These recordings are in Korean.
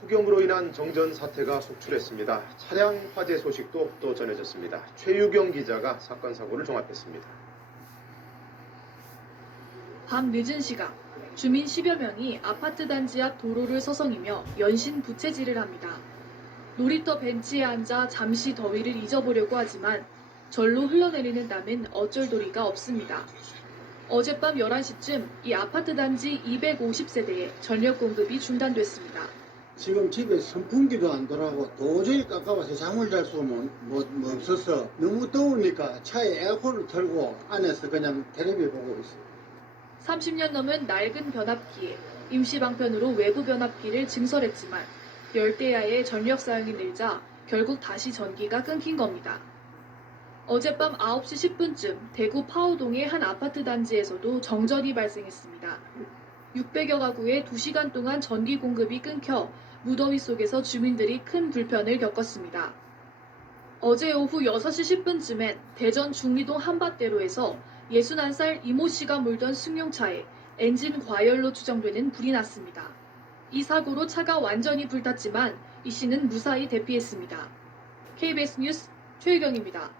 폭염으로 인한 정전 사태가 속출했습니다. 차량 화재 소식도 또 전해졌습니다. 최유경 기자가 사건 사고를 종합했습니다. 밤 늦은 시각, 주민 10여 명이 아파트 단지 앞 도로를 서성이며 연신 부채질을 합니다. 놀이터 벤치에 앉아 잠시 더위를 잊어보려고 하지만 절로 흘러내리는 땀은 어쩔 도리가 없습니다. 어젯밤 11시쯤 이 아파트 단지 250세대에 전력 공급이 중단됐습니다. 지금 집에 선풍기도 안 돌아가고 도저히 깝깝해서 잠을 잘 수가 없어서 너무 더우니까 차에 에어컨을 틀고 안에서 그냥 텔레비 보고 있어요. 30년 넘은 낡은 변압기에 임시 방편으로 외부 변압기를 증설했지만 열대야의 전력 사용이 늘자 결국 다시 전기가 끊긴 겁니다. 어젯밤 9시 10분쯤 대구 파호동의 한 아파트 단지에서도 정전이 발생했습니다. 600여 가구에 2시간 동안 전기 공급이 끊겨 무더위 속에서 주민들이 큰 불편을 겪었습니다. 어제 오후 6시 10분쯤엔 대전 중리동 한밭대로에서 61살 이모 씨가 몰던 승용차에 엔진 과열로 추정되는 불이 났습니다. 이 사고로 차가 완전히 불탔지만 이 씨는 무사히 대피했습니다. KBS 뉴스 최유경입니다.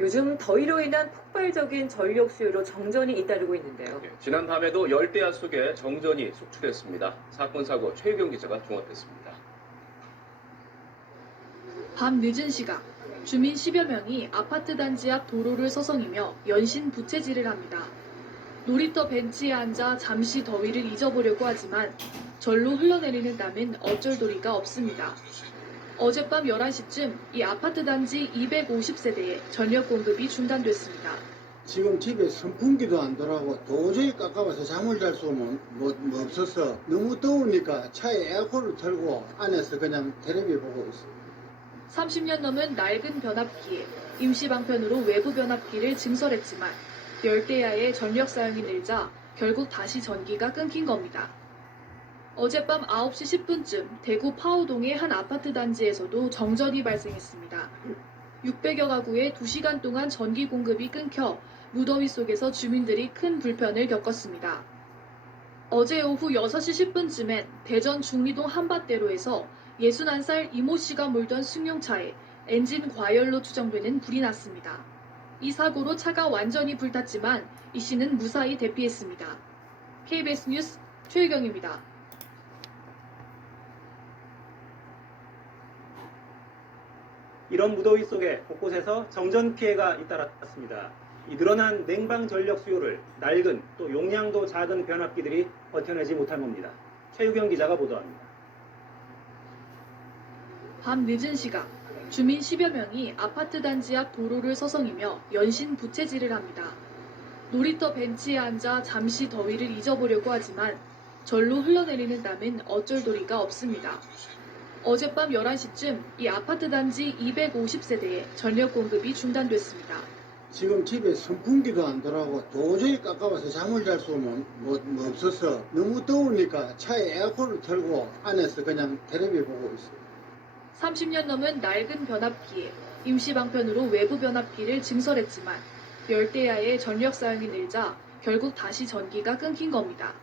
요즘 더위로 인한 폭발적인 전력 수요로 정전이 잇따르고 있는데요. 지난 밤에도 열대야 속에 정전이 속출했습니다. 사건 사고 최유경 기자가 종합했습니다. 밤 늦은 시각, 주민 10여 명이 아파트 단지 앞 도로를 서성이며 연신 부채질을 합니다. 놀이터 벤치에 앉아 잠시 더위를 잊어보려고 하지만 절로 흘러내리는 땀은 어쩔 도리가 없습니다. 어젯밤 11시쯤 이 아파트 단지 250세대에 전력 공급이 중단됐습니다. 지금 집에 선풍기도 안 돌아가고 도저히 깝깝해서 잠을 잘 수가 없어서 너무 더우니까 차에 에어컨을 틀고 안에서 그냥 텔레비 보고 있어요. 30년 넘은 낡은 변압기에 임시 방편으로 외부 변압기를 증설했지만 열대야의 전력 사용이 늘자 결국 다시 전기가 끊긴 겁니다. 어젯밤 9시 10분쯤 대구 파호동의 한 아파트 단지에서도 정전이 발생했습니다. 600여 가구에 2시간 동안 전기 공급이 끊겨 무더위 속에서 주민들이 큰 불편을 겪었습니다. 어제 오후 6시 10분쯤엔 대전 중리동 한밭대로에서 61살 이모 씨가 몰던 승용차에 엔진 과열로 추정되는 불이 났습니다. 이 사고로 차가 완전히 불탔지만 이 씨는 무사히 대피했습니다. KBS 뉴스 최유경입니다. 이런 무더위 속에 곳곳에서 정전 피해가 잇따랐습니다. 이 늘어난 냉방 전력 수요를 낡은 또 용량도 작은 변압기들이 버텨내지 못한 겁니다. 최유경 기자가 보도합니다. 밤 늦은 시각, 주민 10여 명이 아파트 단지 앞 도로를 서성이며 연신 부채질을 합니다. 놀이터 벤치에 앉아 잠시 더위를 잊어보려고 하지만 절로 흘러내리는 땀은 어쩔 도리가 없습니다. 어젯밤 11시쯤 이 아파트 단지 250세대에 전력 공급이 중단됐습니다. 지금 집에 선풍기도 안 돌아가고 도저히 깝깝해서 잠을 잘 수가 없어서 너무 더우니까 차에 에어컨을 틀고 안에서 그냥 텔레비 보고 있어요. 30년 넘은 낡은 변압기에 임시 방편으로 외부 변압기를 증설했지만 열대야의 전력 사용이 늘자 결국 다시 전기가 끊긴 겁니다.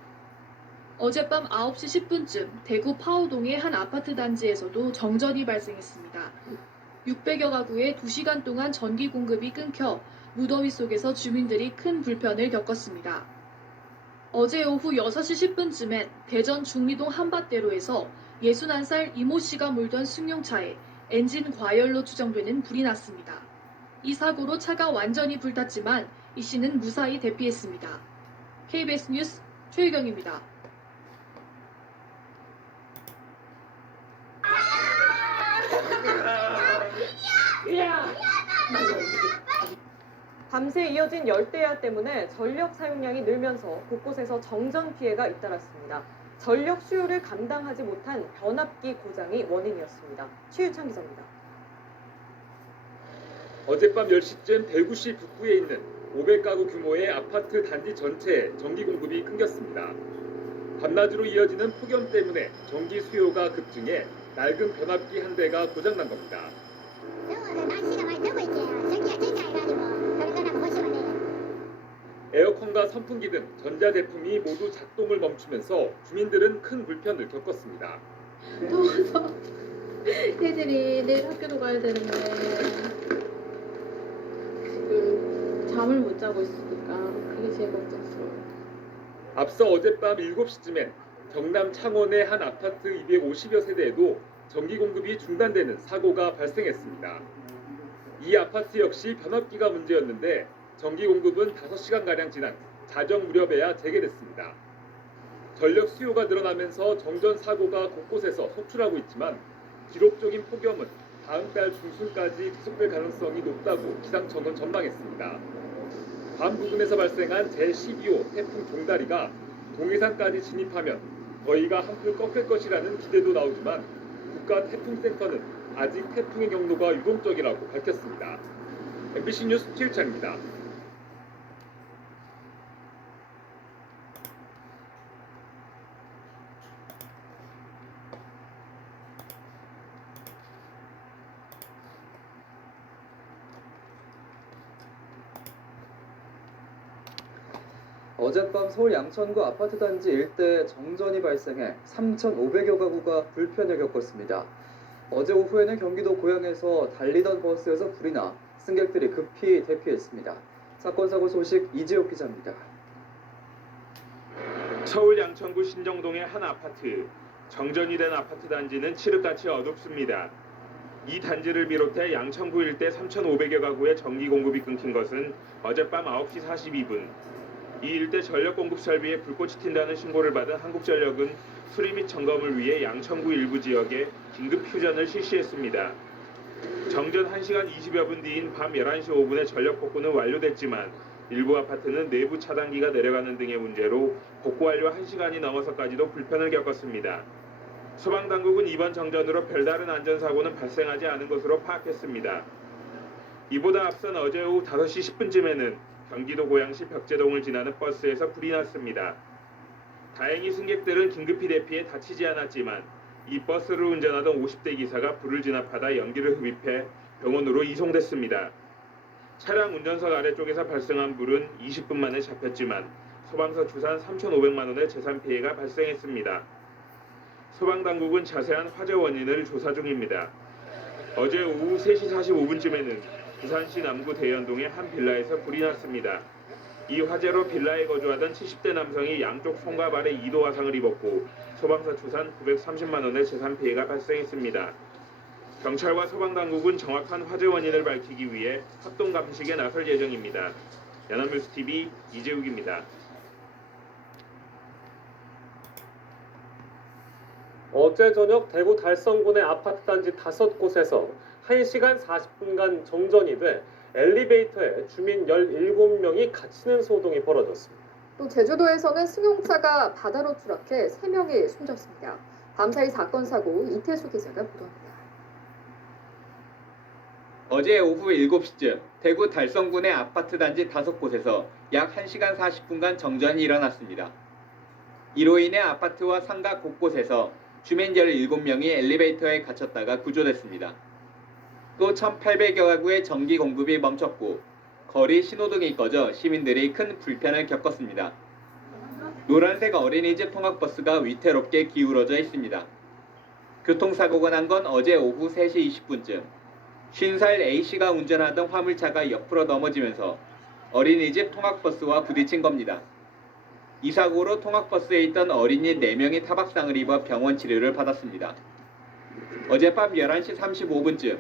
어젯밤 9시 10분쯤 대구 파호동의 한 아파트 단지에서도 정전이 발생했습니다. 600여 가구에 2시간 동안 전기 공급이 끊겨 무더위 속에서 주민들이 큰 불편을 겪었습니다. 어제 오후 6시 10분쯤엔 대전 중리동 한밭대로에서 61살 이모 씨가 몰던 승용차에 엔진 과열로 추정되는 불이 났습니다. 이 사고로 차가 완전히 불탔지만 이 씨는 무사히 대피했습니다. KBS 뉴스 최유경입니다. 밤새 이어진 열대야 때문에 전력 사용량이 늘면서 곳곳에서 정전 피해가 잇따랐습니다. 전력 수요를 감당하지 못한 변압기 고장이 원인이었습니다. 최유찬 기자입니다. 어젯밤 10시쯤 대구시 북구에 있는 500가구 규모의 아파트 단지 전체에 전기 공급이 끊겼습니다. 밤낮으로 이어지는 폭염 때문에 전기 수요가 급증해 낡은 변압기 한 대가 고장난 겁니다. 에어컨과 선풍기 등 전자제품이 모두 작동을 멈추면서 주민들은 큰 불편을 겪었습니다. 더워서 애들이 내일 학교도 가야 되는데 지금 잠을 못 자고 있으니까 그게 제일 걱정스러워요. 앞서 어젯밤 7시쯤엔 경남 창원의 한 아파트 250여 세대에도 전기 공급이 중단되는 사고가 발생했습니다. 이 아파트 역시 변압기가 문제였는데 전기 공급은 5시간가량 지난 자정 무렵에야 재개됐습니다. 전력 수요가 늘어나면서 정전 사고가 곳곳에서 속출하고 있지만 기록적인 폭염은 다음 달 중순까지 지속될 가능성이 높다고 기상청은 전망했습니다. 밤 부근에서 발생한 제12호 태풍 종다리가 동해상까지 진입하면 거의가 한풀 꺾일 것이라는 기대도 나오지만 국가태풍센터는 아직 태풍의 경로가 유동적이라고 밝혔습니다. MBC 뉴스 최유찬입니다. 어젯밤 서울 양천구 아파트 단지 일대에 정전이 발생해 3,500여 가구가 불편을 겪었습니다. 어제 오후에는 경기도 고양에서 달리던 버스에서 불이 나 승객들이 급히 대피했습니다. 사건 사고 소식 이지옥 기자입니다. 서울 양천구 신정동의 한 아파트. 정전이 된 아파트 단지는 칠흑같이 어둡습니다. 이 단지를 비롯해 양천구 일대 3,500여 가구의 전기 공급이 끊긴 것은 어젯밤 9시 42분. 이 일대 전력 공급 설비에 불꽃이 튄다는 신고를 받은 한국전력은 수리 및 점검을 위해 양천구 일부 지역에 긴급 휴전을 실시했습니다. 정전 1시간 20여 분 뒤인 밤 11시 5분에 전력 복구는 완료됐지만 일부 아파트는 내부 차단기가 내려가는 등의 문제로 복구 완료 1시간이 넘어서까지도 불편을 겪었습니다. 소방당국은 이번 정전으로 별다른 안전사고는 발생하지 않은 것으로 파악했습니다. 이보다 앞선 어제 오후 5시 10분쯤에는 경기도 고양시 벽제동을 지나는 버스에서 불이 났습니다. 다행히 승객들은 긴급히 대피해 다치지 않았지만 이 버스를 운전하던 50대 기사가 불을 진압하다 연기를 흡입해 병원으로 이송됐습니다. 차량 운전석 아래쪽에서 발생한 불은 20분 만에 잡혔지만 소방서 추산 3,500만 원의 재산 피해가 발생했습니다. 소방당국은 자세한 화재 원인을 조사 중입니다. 어제 오후 3시 45분쯤에는 부산시 남구 대연동의 한 빌라에서 불이 났습니다. 이 화재로 빌라에 거주하던 70대 남성이 양쪽 손과 발에 2도 화상을 입었고 소방서 추산 930만 원의 재산 피해가 발생했습니다. 경찰과 소방당국은 정확한 화재 원인을 밝히기 위해 합동 감식에 나설 예정입니다. 연합뉴스TV 이재욱입니다. 어제 저녁 대구 달성군의 아파트 단지 5곳에서 1시간 40분간 정전이 돼 엘리베이터에 주민 17명이 갇히는 소동이 벌어졌습니다. 또 제주도에서는 승용차가 바다로 추락해 3명이 숨졌습니다. 밤사이 사건 사고 이태수 기자가 보도합니다. 어제 오후 7시쯤 대구 달성군의 아파트 단지 5곳에서 약 1시간 40분간 정전이 일어났습니다. 이로 인해 아파트와 상가 곳곳에서 주민 17명이 엘리베이터에 갇혔다가 구조됐습니다. 또 1,800여 가구의 전기 공급이 멈췄고 거리 신호등이 꺼져 시민들이 큰 불편을 겪었습니다. 노란색 어린이집 통학버스가 위태롭게 기울어져 있습니다. 교통사고가 난 건 어제 오후 3시 20분쯤 50살 A씨가 운전하던 화물차가 옆으로 넘어지면서 어린이집 통학버스와 부딪힌 겁니다. 이 사고로 통학버스에 있던 어린이 4명이 타박상을 입어 병원 치료를 받았습니다. 어젯밤 11시 35분쯤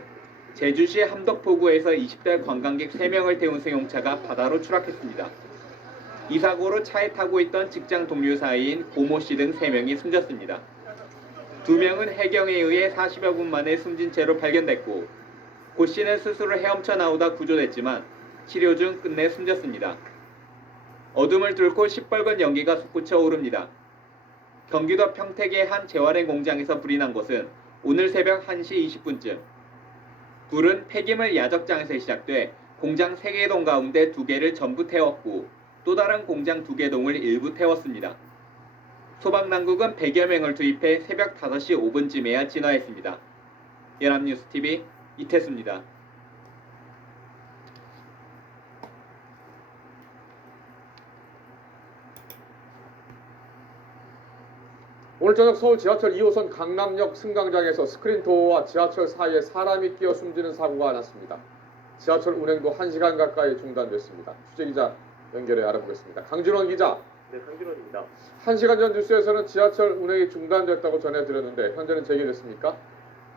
제주시 함덕포구에서 20대 관광객 3명을 태운 승용차가 바다로 추락했습니다. 이 사고로 차에 타고 있던 직장 동료 사이인 고모 씨 등 3명이 숨졌습니다. 2명은 해경에 의해 40여 분 만에 숨진 채로 발견됐고 고 씨는 스스로 헤엄쳐 나오다 구조됐지만 치료 중 끝내 숨졌습니다. 어둠을 뚫고 시뻘건 연기가 솟구쳐 오릅니다. 경기도 평택의 한 재활용 공장에서 불이 난 것은 오늘 새벽 1시 20분쯤. 불은 폐기물 야적장에서 시작돼 공장 3개 동 가운데 2개를 전부 태웠고 또 다른 공장 2개 동을 일부 태웠습니다. 소방당국은 100여 명을 투입해 새벽 5시 5분쯤에야 진화했습니다. 연합뉴스TV 오늘 저녁 서울 지하철 2호선 강남역 승강장에서 스크린 도어와 지하철 사이에 사람이 끼어 숨지는 사고가 났습니다. 지하철 운행도 1시간 가까이 중단됐습니다. 취재기자 연결해 알아보겠습니다. 강준원 기자. 네, 강준원입니다. 1시간 전 뉴스에서는 지하철 운행이 중단됐다고 전해드렸는데 현재는 재개됐습니까?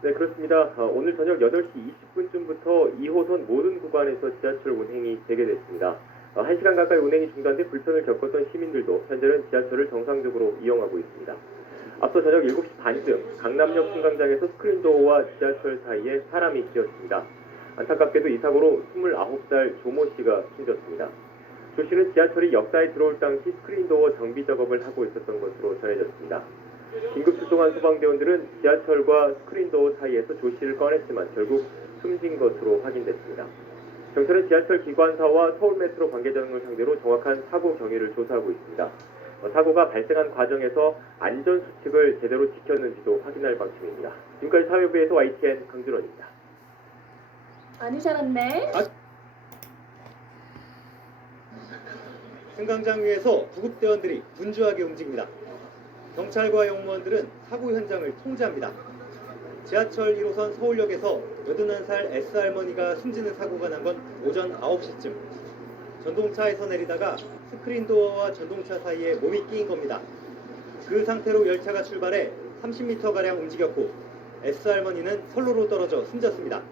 네, 그렇습니다. 오늘 저녁 8시 20분쯤부터 2호선 모든 구간에서 지하철 운행이 재개됐습니다. 1시간 가까이 운행이 중단돼 불편을 겪었던 시민들도 현재는 지하철을 정상적으로 이용하고 있습니다. 앞서 저녁 7시 반쯤 강남역 승강장에서 스크린도어와 지하철 사이에 사람이 끼었습니다. 안타깝게도 이 사고로 29살 조모 씨가 숨졌습니다. 조 씨는 지하철이 역사에 들어올 당시 스크린도어 정비 작업을 하고 있었던 것으로 전해졌습니다. 긴급 출동한 소방대원들은 지하철과 스크린도어 사이에서 조 씨를 꺼냈지만 결국 숨진 것으로 확인됐습니다. 경찰은 지하철 기관사와 서울메트로 관계자 등을 상대로 정확한 사고 경위를 조사하고 있습니다. 사고가 발생한 과정에서 안전수칙을 제대로 지켰는지도 확인할 방침입니다. 지금까지 사회부에서 YTN 강준원입니다. 많이 살았네. 승강장 위에서 구급대원들이 분주하게 움직입니다. 경찰과 영무원들은 사고 현장을 통제합니다. 지하철 1호선 서울역에서 81살 S할머니가 숨지는 사고가 난 건 오전 9시쯤. 전동차에서 내리다가 스크린도어와 전동차 사이에 몸이 끼인 겁니다. 그 상태로 열차가 출발해 30m가량 움직였고 S할머니는 선로로 떨어져 숨졌습니다.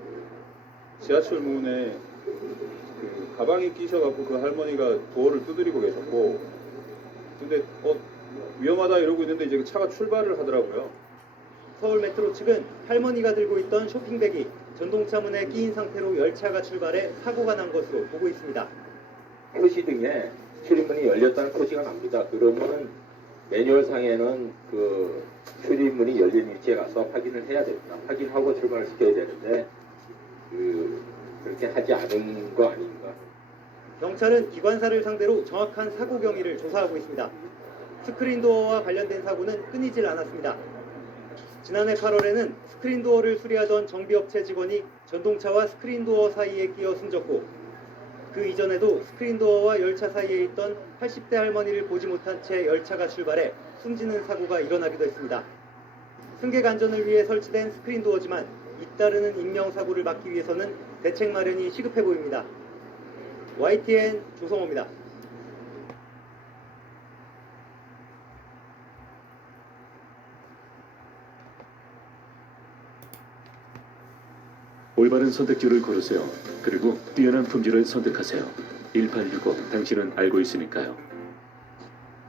지하철 문에 그 가방이 끼셔갖고 그 할머니가 도어를 두드리고 계셨고, 근데 위험하다 이러고 있는데 이제 차가 출발을 하더라고요. 서울메트로 측은 할머니가 들고 있던 쇼핑백이 전동차 문에 끼인 상태로 열차가 출발해 사고가 난 것으로 보고 있습니다. 표시등에 출입문이 열렸다는 표시가 납니다. 그러면 매뉴얼상에는 그 출입문이 열린 위치에 가서 확인을 해야 됩니다. 확인하고 출발을 시켜야 되는데 그렇게 하지 않은 거 아닌가. 경찰은 기관사를 상대로 정확한 사고 경위를 조사하고 있습니다. 스크린도어와 관련된 사고는 끊이질 않았습니다. 지난해 8월에는 스크린도어를 수리하던 정비업체 직원이 전동차와 스크린도어 사이에 끼어 숨졌고, 그 이전에도 스크린도어와 열차 사이에 있던 80대 할머니를 보지 못한 채 열차가 출발해 숨지는 사고가 일어나기도 했습니다. 승객 안전을 위해 설치된 스크린도어지만 잇따르는 인명사고를 막기 위해서는 대책 마련이 시급해 보입니다. YTN 조성호입니다. 올바른 선택지를 고르세요. 그리고 뛰어난 품질을 선택하세요. 1865 당신은 알고 있으니까요.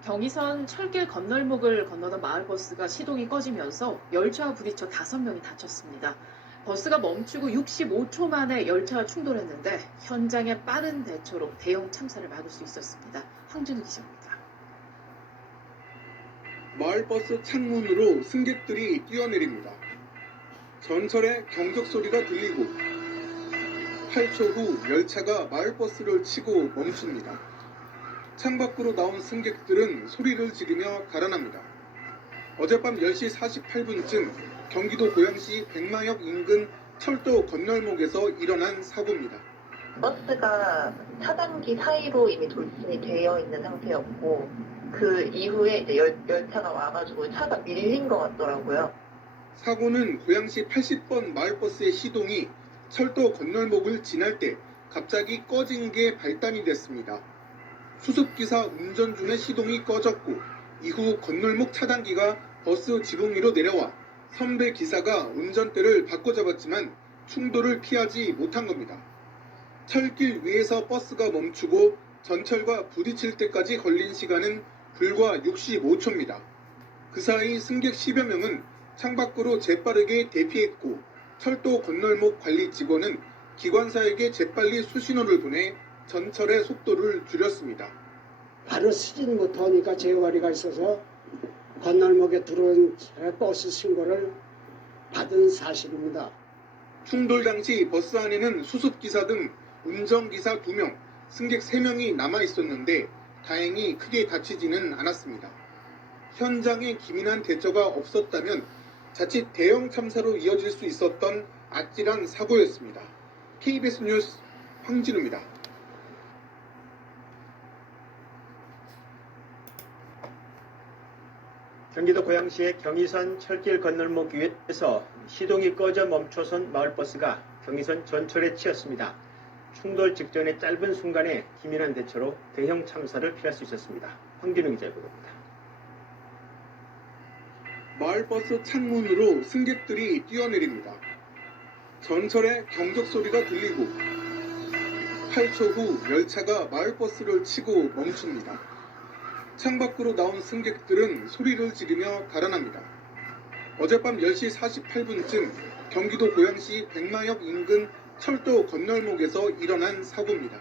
경의선 철길 건널목을 건너던 마을버스가 시동이 꺼지면서 열차와 부딪혀 5명이 다쳤습니다. 버스가 멈추고 65초 만에 열차와 충돌했는데 현장의 빠른 대처로 대형 참사를 막을 수 있었습니다. 황준우 기자입니다. 마을버스 창문으로 승객들이 뛰어내립니다. 전철의 경적 소리가 들리고 8초 후 열차가 마을버스를 치고 멈춥니다. 창밖으로 나온 승객들은 소리를 지르며 달아납니다. 어젯밤 10시 48분쯤 경기도 고양시 백마역 인근 철도 건널목에서 일어난 사고입니다. 버스가 차단기 사이로 이미 돌진이 되어 있는 상태였고, 그 이후에 이제 열차가 와가지고 차가 밀린 것 같더라고요. 사고는 고양시 80번 마을버스의 시동이 철도 건널목을 지날 때 갑자기 꺼진 게 발단이 됐습니다. 수습기사 운전 중에 시동이 꺼졌고, 이후 건널목 차단기가 버스 지붕 위로 내려와 선배 기사가 운전대를 바꿔잡았지만 충돌을 피하지 못한 겁니다. 철길 위에서 버스가 멈추고 전철과 부딪힐 때까지 걸린 시간은 불과 65초입니다. 그 사이 승객 10여 명은 창밖으로 재빠르게 대피했고, 철도 건널목 관리 직원은 기관사에게 재빨리 수신호를 보내 전철의 속도를 줄였습니다. 바로 쓰진 못하니까 재활이가 있어서 건널목에 들어온 버스 신고를 받은 사실입니다. 충돌 당시 버스 안에는 수습기사 등 운전기사 2명, 승객 3명이 남아 있었는데 다행히 크게 다치지는 않았습니다. 현장에 기민한 대처가 없었다면 자칫 대형 참사로 이어질 수 있었던 아찔한 사고였습니다. KBS 뉴스 황진우입니다. 경기도 고양시의 경의선 철길 건널목 위에서 시동이 꺼져 멈춰선 마을버스가 경의선 전철에 치였습니다. 충돌 직전의 짧은 순간에 기민한 대처로 대형 참사를 피할 수 있었습니다. 황진우 기자의 보도입니다. 마을버스 창문으로 승객들이 뛰어내립니다. 전철에 경적 소리가 들리고 8초 후 열차가 마을버스를 치고 멈춥니다. 창밖으로 나온 승객들은 소리를 지르며 달아납니다. 어젯밤 10시 48분쯤 경기도 고양시 백마역 인근 철도 건널목에서 일어난 사고입니다.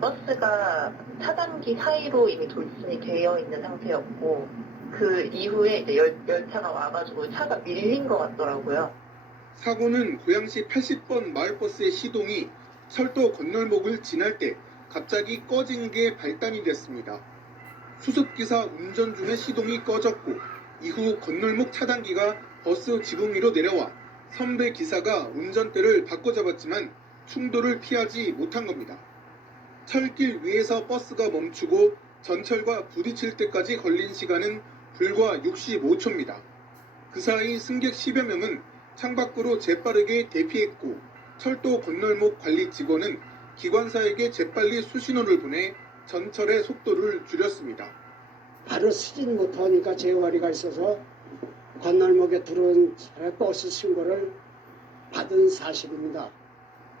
버스가 차단기 사이로 이미 돌진이 되어 있는 상태였고 그 이후에 이제 열차가 와가지고 차가 밀린 것 같더라고요. 사고는 고양시 80번 마을버스의 시동이 철도 건널목을 지날 때 갑자기 꺼진 게 발단이 됐습니다. 수습기사 운전 중에 시동이 꺼졌고 이후 건널목 차단기가 버스 지붕 위로 내려와 선배 기사가 운전대를 바꿔잡았지만 충돌을 피하지 못한 겁니다. 철길 위에서 버스가 멈추고 전철과 부딪힐 때까지 걸린 시간은 불과 65초입니다. 그 사이 승객 10여 명은 창밖으로 재빠르게 대피했고 철도 건널목 관리 직원은 기관사에게 재빨리 수신호를 보내 전철의 속도를 줄였습니다. 바로 쓰진 못하니까 재활이가 있어서 건널목에 들어온 버스 신고를 받은 사실입니다.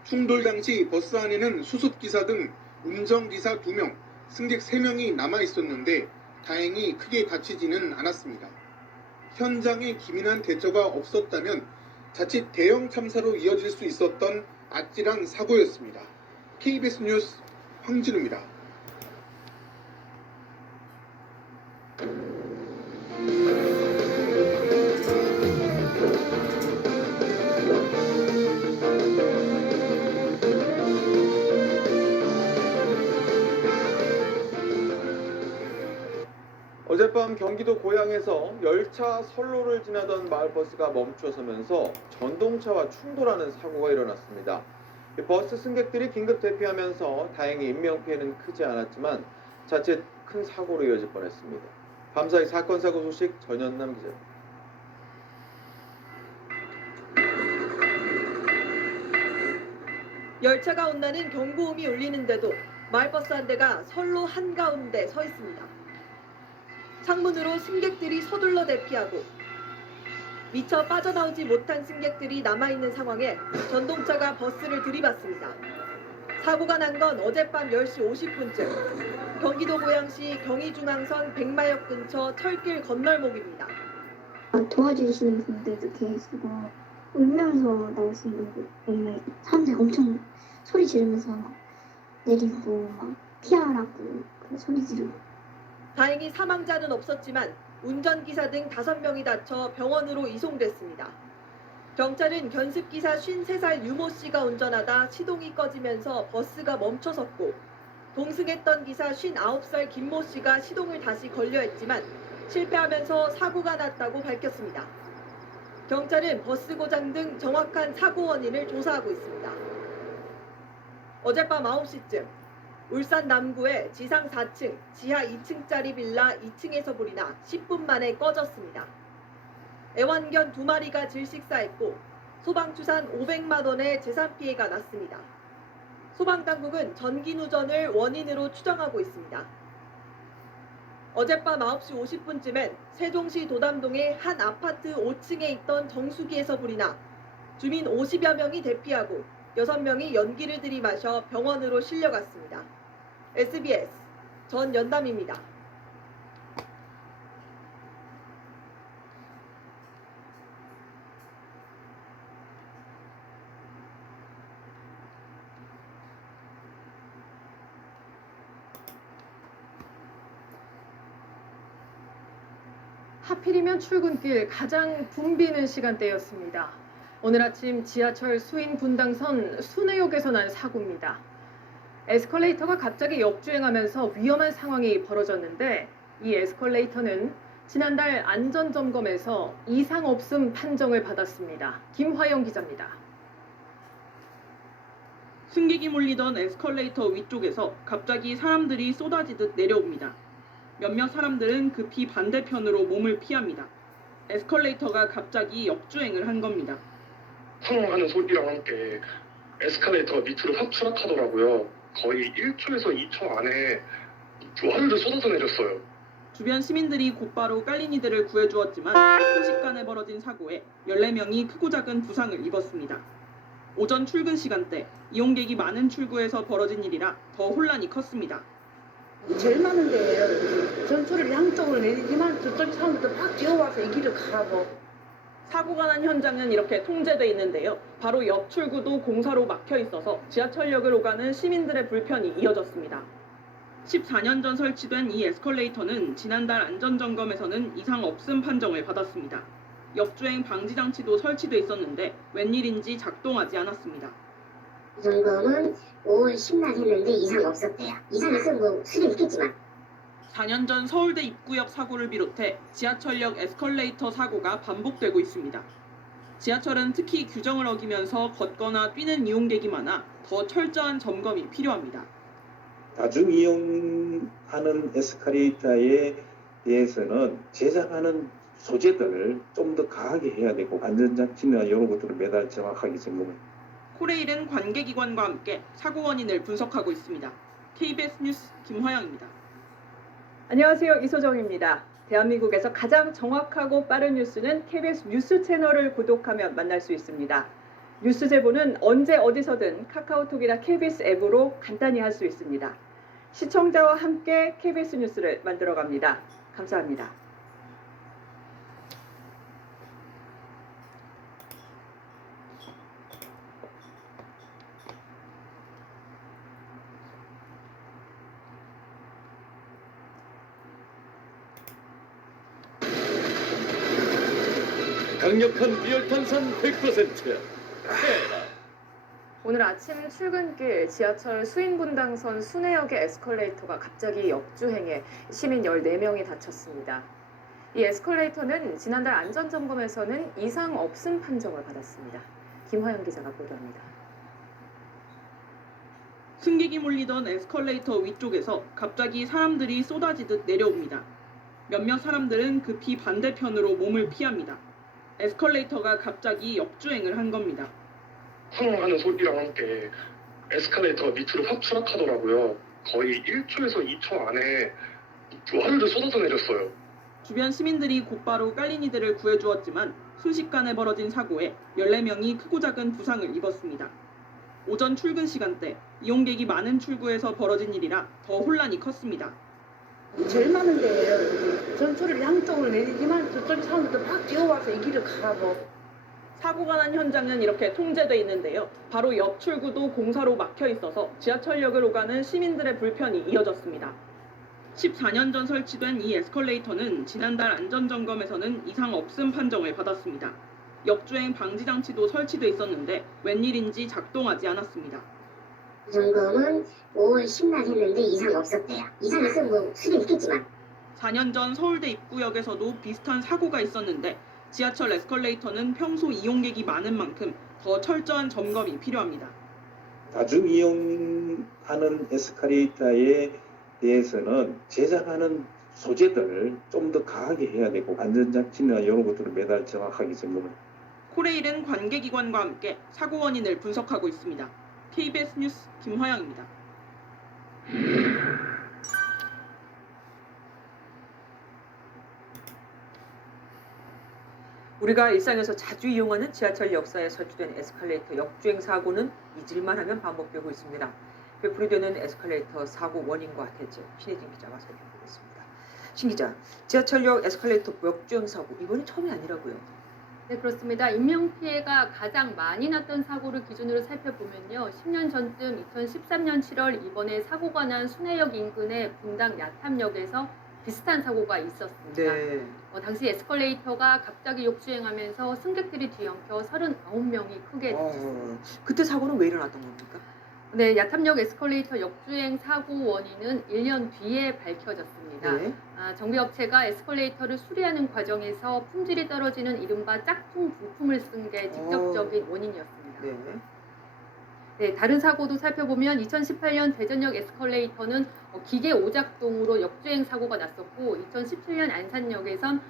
충돌 당시 버스 안에는 수습기사 등 운전기사 2명, 승객 3명이 남아 있었는데 다행히 크게 다치지는 않았습니다. 현장에 기민한 대처가 없었다면 자칫 대형 참사로 이어질 수 있었던 아찔한 사고였습니다. KBS 뉴스 황진우입니다. 어젯밤 경기도 고양에서 열차 선로를 지나던 마을버스가 멈춰서면서 전동차와 충돌하는 사고가 일어났습니다. 버스 승객들이 긴급 대피하면서 다행히 인명피해는 크지 않았지만 자칫 큰 사고로 이어질 뻔했습니다. 밤사이 사건 사고 소식 전현남 기자입니다. 열차가 온다는 경고음이 울리는데도 마을버스 한 대가 선로 한가운데 서 있습니다. 창문으로 승객들이 서둘러 대피하고 미처 빠져나오지 못한 승객들이 남아있는 상황에 전동차가 버스를 들이받습니다. 사고가 난 건 어젯밤 10시 50분쯤 경기도 고양시 경의중앙선 백마역 근처 철길 건널목입니다. 도와주시는 분들도 계시고 울면서 나오시는 분들 사람들이 엄청 소리 지르면서 내리고 막 피하라고 소리 지르고. 다행히 사망자는 없었지만 운전기사 등 5명이 다쳐 병원으로 이송됐습니다. 경찰은 견습기사 53살 유모 씨가 운전하다 시동이 꺼지면서 버스가 멈춰섰고 동승했던 기사 59살 김모 씨가 시동을 다시 걸려 했지만 실패하면서 사고가 났다고 밝혔습니다. 경찰은 버스 고장 등 정확한 사고 원인을 조사하고 있습니다. 어젯밤 9시쯤 울산 남구의 지상 4층, 지하 2층짜리 빌라 2층에서 불이 나 10분 만에 꺼졌습니다. 애완견 2마리가 질식사했고 소방추산 500만 원의 재산 피해가 났습니다. 소방당국은 전기 누전을 원인으로 추정하고 있습니다. 어젯밤 9시 50분쯤엔 세종시 도담동의 한 아파트 5층에 있던 정수기에서 불이 나 주민 50여 명이 대피하고 6명이 연기를 들이마셔 병원으로 실려갔습니다. SBS 전연담입니다. 하필이면 출근길 가장 붐비는 시간대였습니다. 오늘 아침 지하철 수인 분당선 순회역에서 난 사고입니다. 에스컬레이터가 갑자기 역주행하면서 위험한 상황이 벌어졌는데 이 에스컬레이터는 지난달 안전점검에서 이상 없음 판정을 받았습니다. 김화영 기자입니다. 승객이 몰리던 에스컬레이터 위쪽에서 갑자기 사람들이 쏟아지듯 내려옵니다. 몇몇 사람들은 급히 반대편으로 몸을 피합니다. 에스컬레이터가 갑자기 역주행을 한 겁니다. 쿵 하는 소리랑 함께 에스컬레이터가 밑으로 확 추락하더라고요. 거의 1초에서 2초 안에 와르르 쏟아져 내렸어요. 주변 시민들이 곧바로 깔린 이들을 구해주었지만 순식간에 벌어진 사고에 14명이 크고 작은 부상을 입었습니다. 오전 출근 시간대 이용객이 많은 출구에서 벌어진 일이라 더 혼란이 컸습니다. 제일 많은데 전투를 양쪽으로 내리지만 저쪽 사람들도 막 뛰어와서 이 길을 가라고. 사고가 난 현장은 이렇게 통제돼 있는데요. 바로 옆 출구도 공사로 막혀 있어서 지하철역을 오가는 시민들의 불편이 이어졌습니다. 14년 전 설치된 이 에스컬레이터는 지난달 안전점검에서는 이상 없음 판정을 받았습니다. 역주행 방지 장치도 설치돼 있었는데 웬일인지 작동하지 않았습니다. 점검은 5월 10날 했는데 이상 없었대요. 이상 있으면 뭐 수리 있겠지만. 4년 전 서울대 입구역 사고를 비롯해 지하철역 에스컬레이터 사고가 반복되고 있습니다. 지하철은 특히 규정을 어기면서 걷거나 뛰는 이용객이 많아 더 철저한 점검이 필요합니다. 다중 이용하는 에스컬레이터에 대해서는 제작하는 소재들을 좀 더 강하게 해야 되고 안전장치나 이런 것들을 매달 정확하게 점검을. 코레일은 관계기관과 함께 사고 원인을 분석하고 있습니다. KBS 뉴스 김화영입니다. 안녕하세요. 이소정입니다. 대한민국에서 가장 정확하고 빠른 뉴스는 KBS 뉴스 채널을 구독하면 만날 수 있습니다. 뉴스 제보는 언제 어디서든 카카오톡이나 KBS 앱으로 간단히 할 수 있습니다. 시청자와 함께 KBS 뉴스를 만들어갑니다. 감사합니다. 강력한 리얼탄산 100%. 오늘 아침 출근길 지하철 수인분당선 순회역의 에스컬레이터가 갑자기 역주행해 시민 14명이 다쳤습니다. 이 에스컬레이터는 지난달 안전점검에서는 이상 없음 판정을 받았습니다. 김화영 기자가 보도합니다. 승객이 몰리던 에스컬레이터 위쪽에서 갑자기 사람들이 쏟아지듯 내려옵니다. 몇몇 사람들은 급히 반대편으로 몸을 피합니다. 에스컬레이터가 갑자기 역주행을 한 겁니다. 쿵 하는 소리랑 함께 에스컬레이터가 밑으로 확 추락하더라고요. 거의 1초에서 2초 안에 와르르 쏟아져 내렸어요. 주변 시민들이 곧바로 깔린 이들을 구해주었지만 순식간에 벌어진 사고에 14명이 크고 작은 부상을 입었습니다. 오전 출근 시간대 이용객이 많은 출구에서 벌어진 일이라 더 혼란이 컸습니다. 제일 많은데 전투를 양쪽으로 내리지만 저쪽 사람들도 막 뛰어와서 이 길을 가라고. 사고가 난 현장은 이렇게 통제돼 있는데요. 바로 옆 출구도 공사로 막혀 있어서 지하철역을 오가는 시민들의 불편이 이어졌습니다. 14년 전 설치된 이 에스컬레이터는 지난달 안전점검에서는 이상 없음 판정을 받았습니다. 역주행 방지 장치도 설치돼 있었는데 웬일인지 작동하지 않았습니다. 점검은 5월 10날 했는데 이상 없었대요. 이상 있으면 뭐 수리 있겠지만. 4년 전 서울대 입구역에서도 비슷한 사고가 있었는데 지하철 에스컬레이터는 평소 이용객이 많은 만큼 더 철저한 점검이 필요합니다. 다중 이용하는 에스컬레이터에 대해서는 제작하는 소재들을 좀 더 강하게 해야 되고 안전장치나 이런 것들을 매달 정확하게 점검을. 코레일은 관계기관과 함께 사고 원인을 분석하고 있습니다. KBS 뉴스 김화영입니다. 우리가 일상에서 자주 이용하는 지하철 역사에 설치된 에스컬레이터 역주행 사고는 잊을만 하면 반복되고 있습니다. 되풀이되는 에스컬레이터 사고 원인과 대책, 신혜진 기자가 살펴보겠습니다. 신 기자, 지하철역 에스컬레이터 역주행 사고 이번이 처음이 아니라고요? 네, 그렇습니다. 인명피해가 가장 많이 났던 사고를 기준으로 살펴보면요. 10년 전쯤 2013년 7월 이번에 사고가 난 순회역 인근의 분당 야탐역에서 비슷한 사고가 있었습니다. 네. 당시 에스컬레이터가 갑자기 역주행하면서 승객들이 뒤엉켜 39명이 크게 다쳤습니다. 그때 사고는 왜 일어났던 겁니까? 네, 야탐역 에스컬레이터 역주행 사고 원인은 1년 뒤에 밝혀졌습니다. 네. 정비업체가 에스컬레이터를 수리하는 과정에서 품질이 떨어지는 이른바 짝퉁 부품을 쓴 게 직접적인 원인이었습니다. 네. 네, 다른 사고도 살펴보면 2018년 대전역 에스컬레이터는 기계 오작동으로 역주행 사고가 났었고 2017년 안산역에선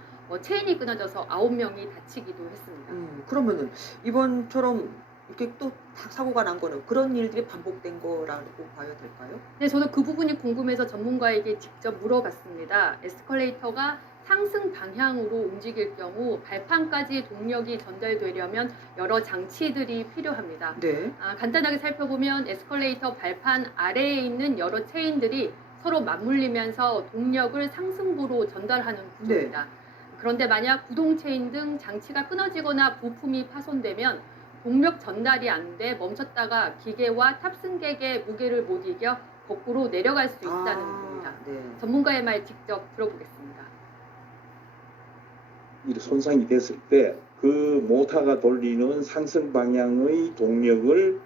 체인이 끊어져서 9명이 다치기도 했습니다. 그러면은 이번처럼 이렇게 또 사고가 난 거는 그런 일들이 반복된 거라고 봐야 될까요? 네, 저도 그 부분이 궁금해서 전문가에게 직접 물어봤습니다. 에스컬레이터가 상승 방향으로 움직일 경우 발판까지 동력이 전달되려면 여러 장치들이 필요합니다. 네. 간단하게 살펴보면 에스컬레이터 발판 아래에 있는 여러 체인들이 서로 맞물리면서 동력을 상승부로 전달하는 구조입니다. 그런데 만약 구동 체인 등 장치가 끊어지거나 부품이 파손되면 동력 전달이 안 돼 멈췄다가 기계와 탑승객의 무게를 못 이겨 거꾸로 내려갈 수 있다는 겁니다. 전문가의 말 직접 들어보겠습니다. 이 손상이 됐을 때 그 모터가 돌리는 상승 방향의 동력을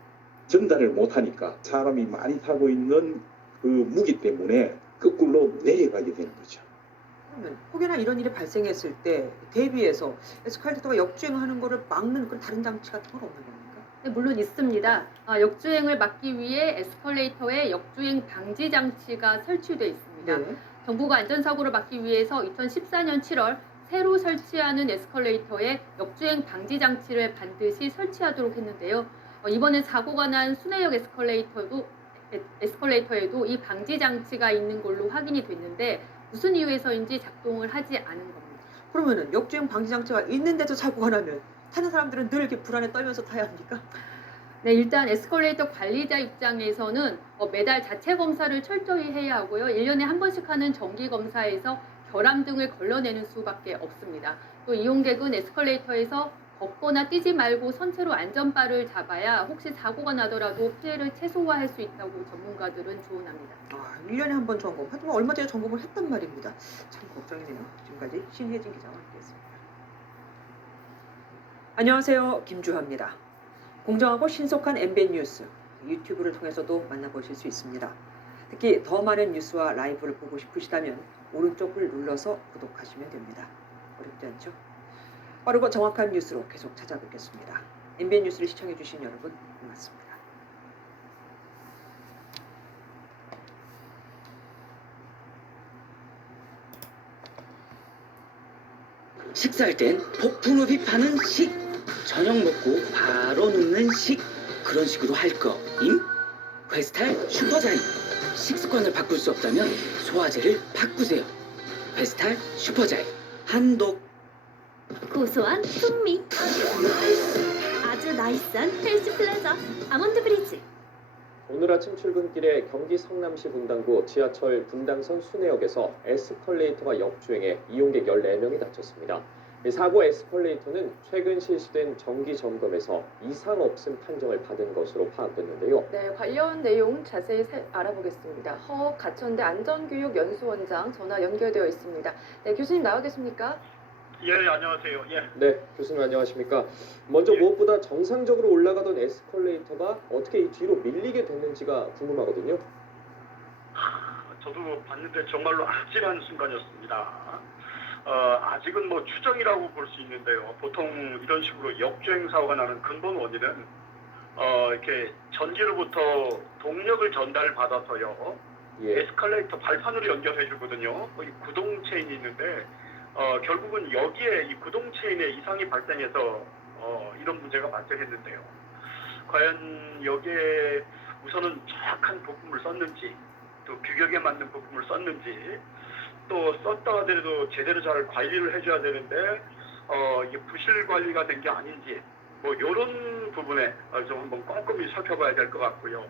전달을 못하니까 사람이 많이 타고 있는 그 무기 때문에 거꾸로 내려가게 되는 거죠. 그러면 혹여나 이런 일이 발생했을 때 대비해서 에스컬레이터가 역주행하는 거를 막는 그런 다른 장치 같은 건 없는 겁니까? 네, 물론 있습니다. 역주행을 막기 위해 에스컬레이터에 역주행 방지 장치가 설치되어 있습니다. 정부가 안전사고를 막기 위해서 2014년 7월 새로 설치하는 에스컬레이터에 역주행 방지 장치를 반드시 설치하도록 했는데요. 이번에 사고가 난 순회역 에스컬레이터에도 이 방지 장치가 있는 걸로 확인이 됐는데 무슨 이유에서인지 작동을 하지 않은 겁니다. 그러면은 역주행 방지 장치가 있는데도 사고가 나면 타는 사람들은 늘 이렇게 불안에 떨면서 타야 합니까? 네, 일단 에스컬레이터 관리자 입장에서는 매달 자체 검사를 철저히 해야 하고요. 1년에 한 번씩 하는 정기 검사에서 결함 등을 걸러내는 수밖에 없습니다. 또 이용객은 에스컬레이터에서 걷거나 뛰지 말고 선체로 안전바를 잡아야 혹시 사고가 나더라도 피해를 최소화할 수 있다고 전문가들은 조언합니다. 1년에 한 번 점검. 하지만 얼마 전에 점검을 했단 말입니다. 참 걱정이네요. 지금까지 신혜진 기자와 함께했습니다. 안녕하세요. 김주하입니다. 공정하고 신속한 MBN 뉴스 유튜브를 통해서도 만나보실 수 있습니다. 특히 더 많은 뉴스와 라이브를 보고 싶으시다면 오른쪽을 눌러서 구독하시면 됩니다. 어렵지 않죠? 빠르고 정확한 뉴스로 계속 찾아뵙겠습니다. MBN 뉴스를 시청해주신 여러분 고맙습니다. 식사할 땐 폭풍우비 파는 식, 저녁 먹고 바로 눕는 식, 그런 식으로 할 거임? 베스탈 슈퍼자임. 식습관을 바꿀 수 없다면 소화제를 바꾸세요. 베스탈 슈퍼자임. 한독. 고소한 풍미, 아주 나이스한 헬스 플레저 아몬드 브리즈. 오늘 아침 출근길에 경기 성남시 분당구 지하철 분당선 순회역에서 에스컬레이터가 역주행해 이용객 14명이 다쳤습니다. 이 사고 에스컬레이터는 최근 실시된 정기 점검에서 이상 없음 판정을 받은 것으로 파악됐는데요. 네, 관련 내용 자세히 알아보겠습니다. 허 가천대 안전교육연수원장 전화 연결되어 있습니다. 네, 교수님 나와 계십니까? 예, 안녕하세요. 예. 네, 교수님 안녕하십니까. 먼저 무엇보다 정상적으로 올라가던 에스컬레이터가 어떻게 이 뒤로 밀리게 됐는지가 궁금하거든요. 저도 봤는데 정말로 아찔한 순간이었습니다. 아직은 뭐 추정이라고 볼 수 있는데요. 보통 이런 식으로 역주행 사고가 나는 근본 원인은 이렇게 전기로부터 동력을 전달받아서요. 에스컬레이터 발판으로 연결해 주거든요. 이 구동 체인이 있는데 결국은 여기에 이 구동 체인에 이상이 발생해서 이런 문제가 발생했는데요. 과연 여기에 우선은 정확한 부품을 썼는지, 또 규격에 맞는 부품을 썼는지, 또 썼다 하더라도 제대로 잘 관리를 해줘야 되는데 이게 부실 관리가 된 게 아닌지, 뭐 이런 부분에 좀 한번 꼼꼼히 살펴봐야 될 것 같고요.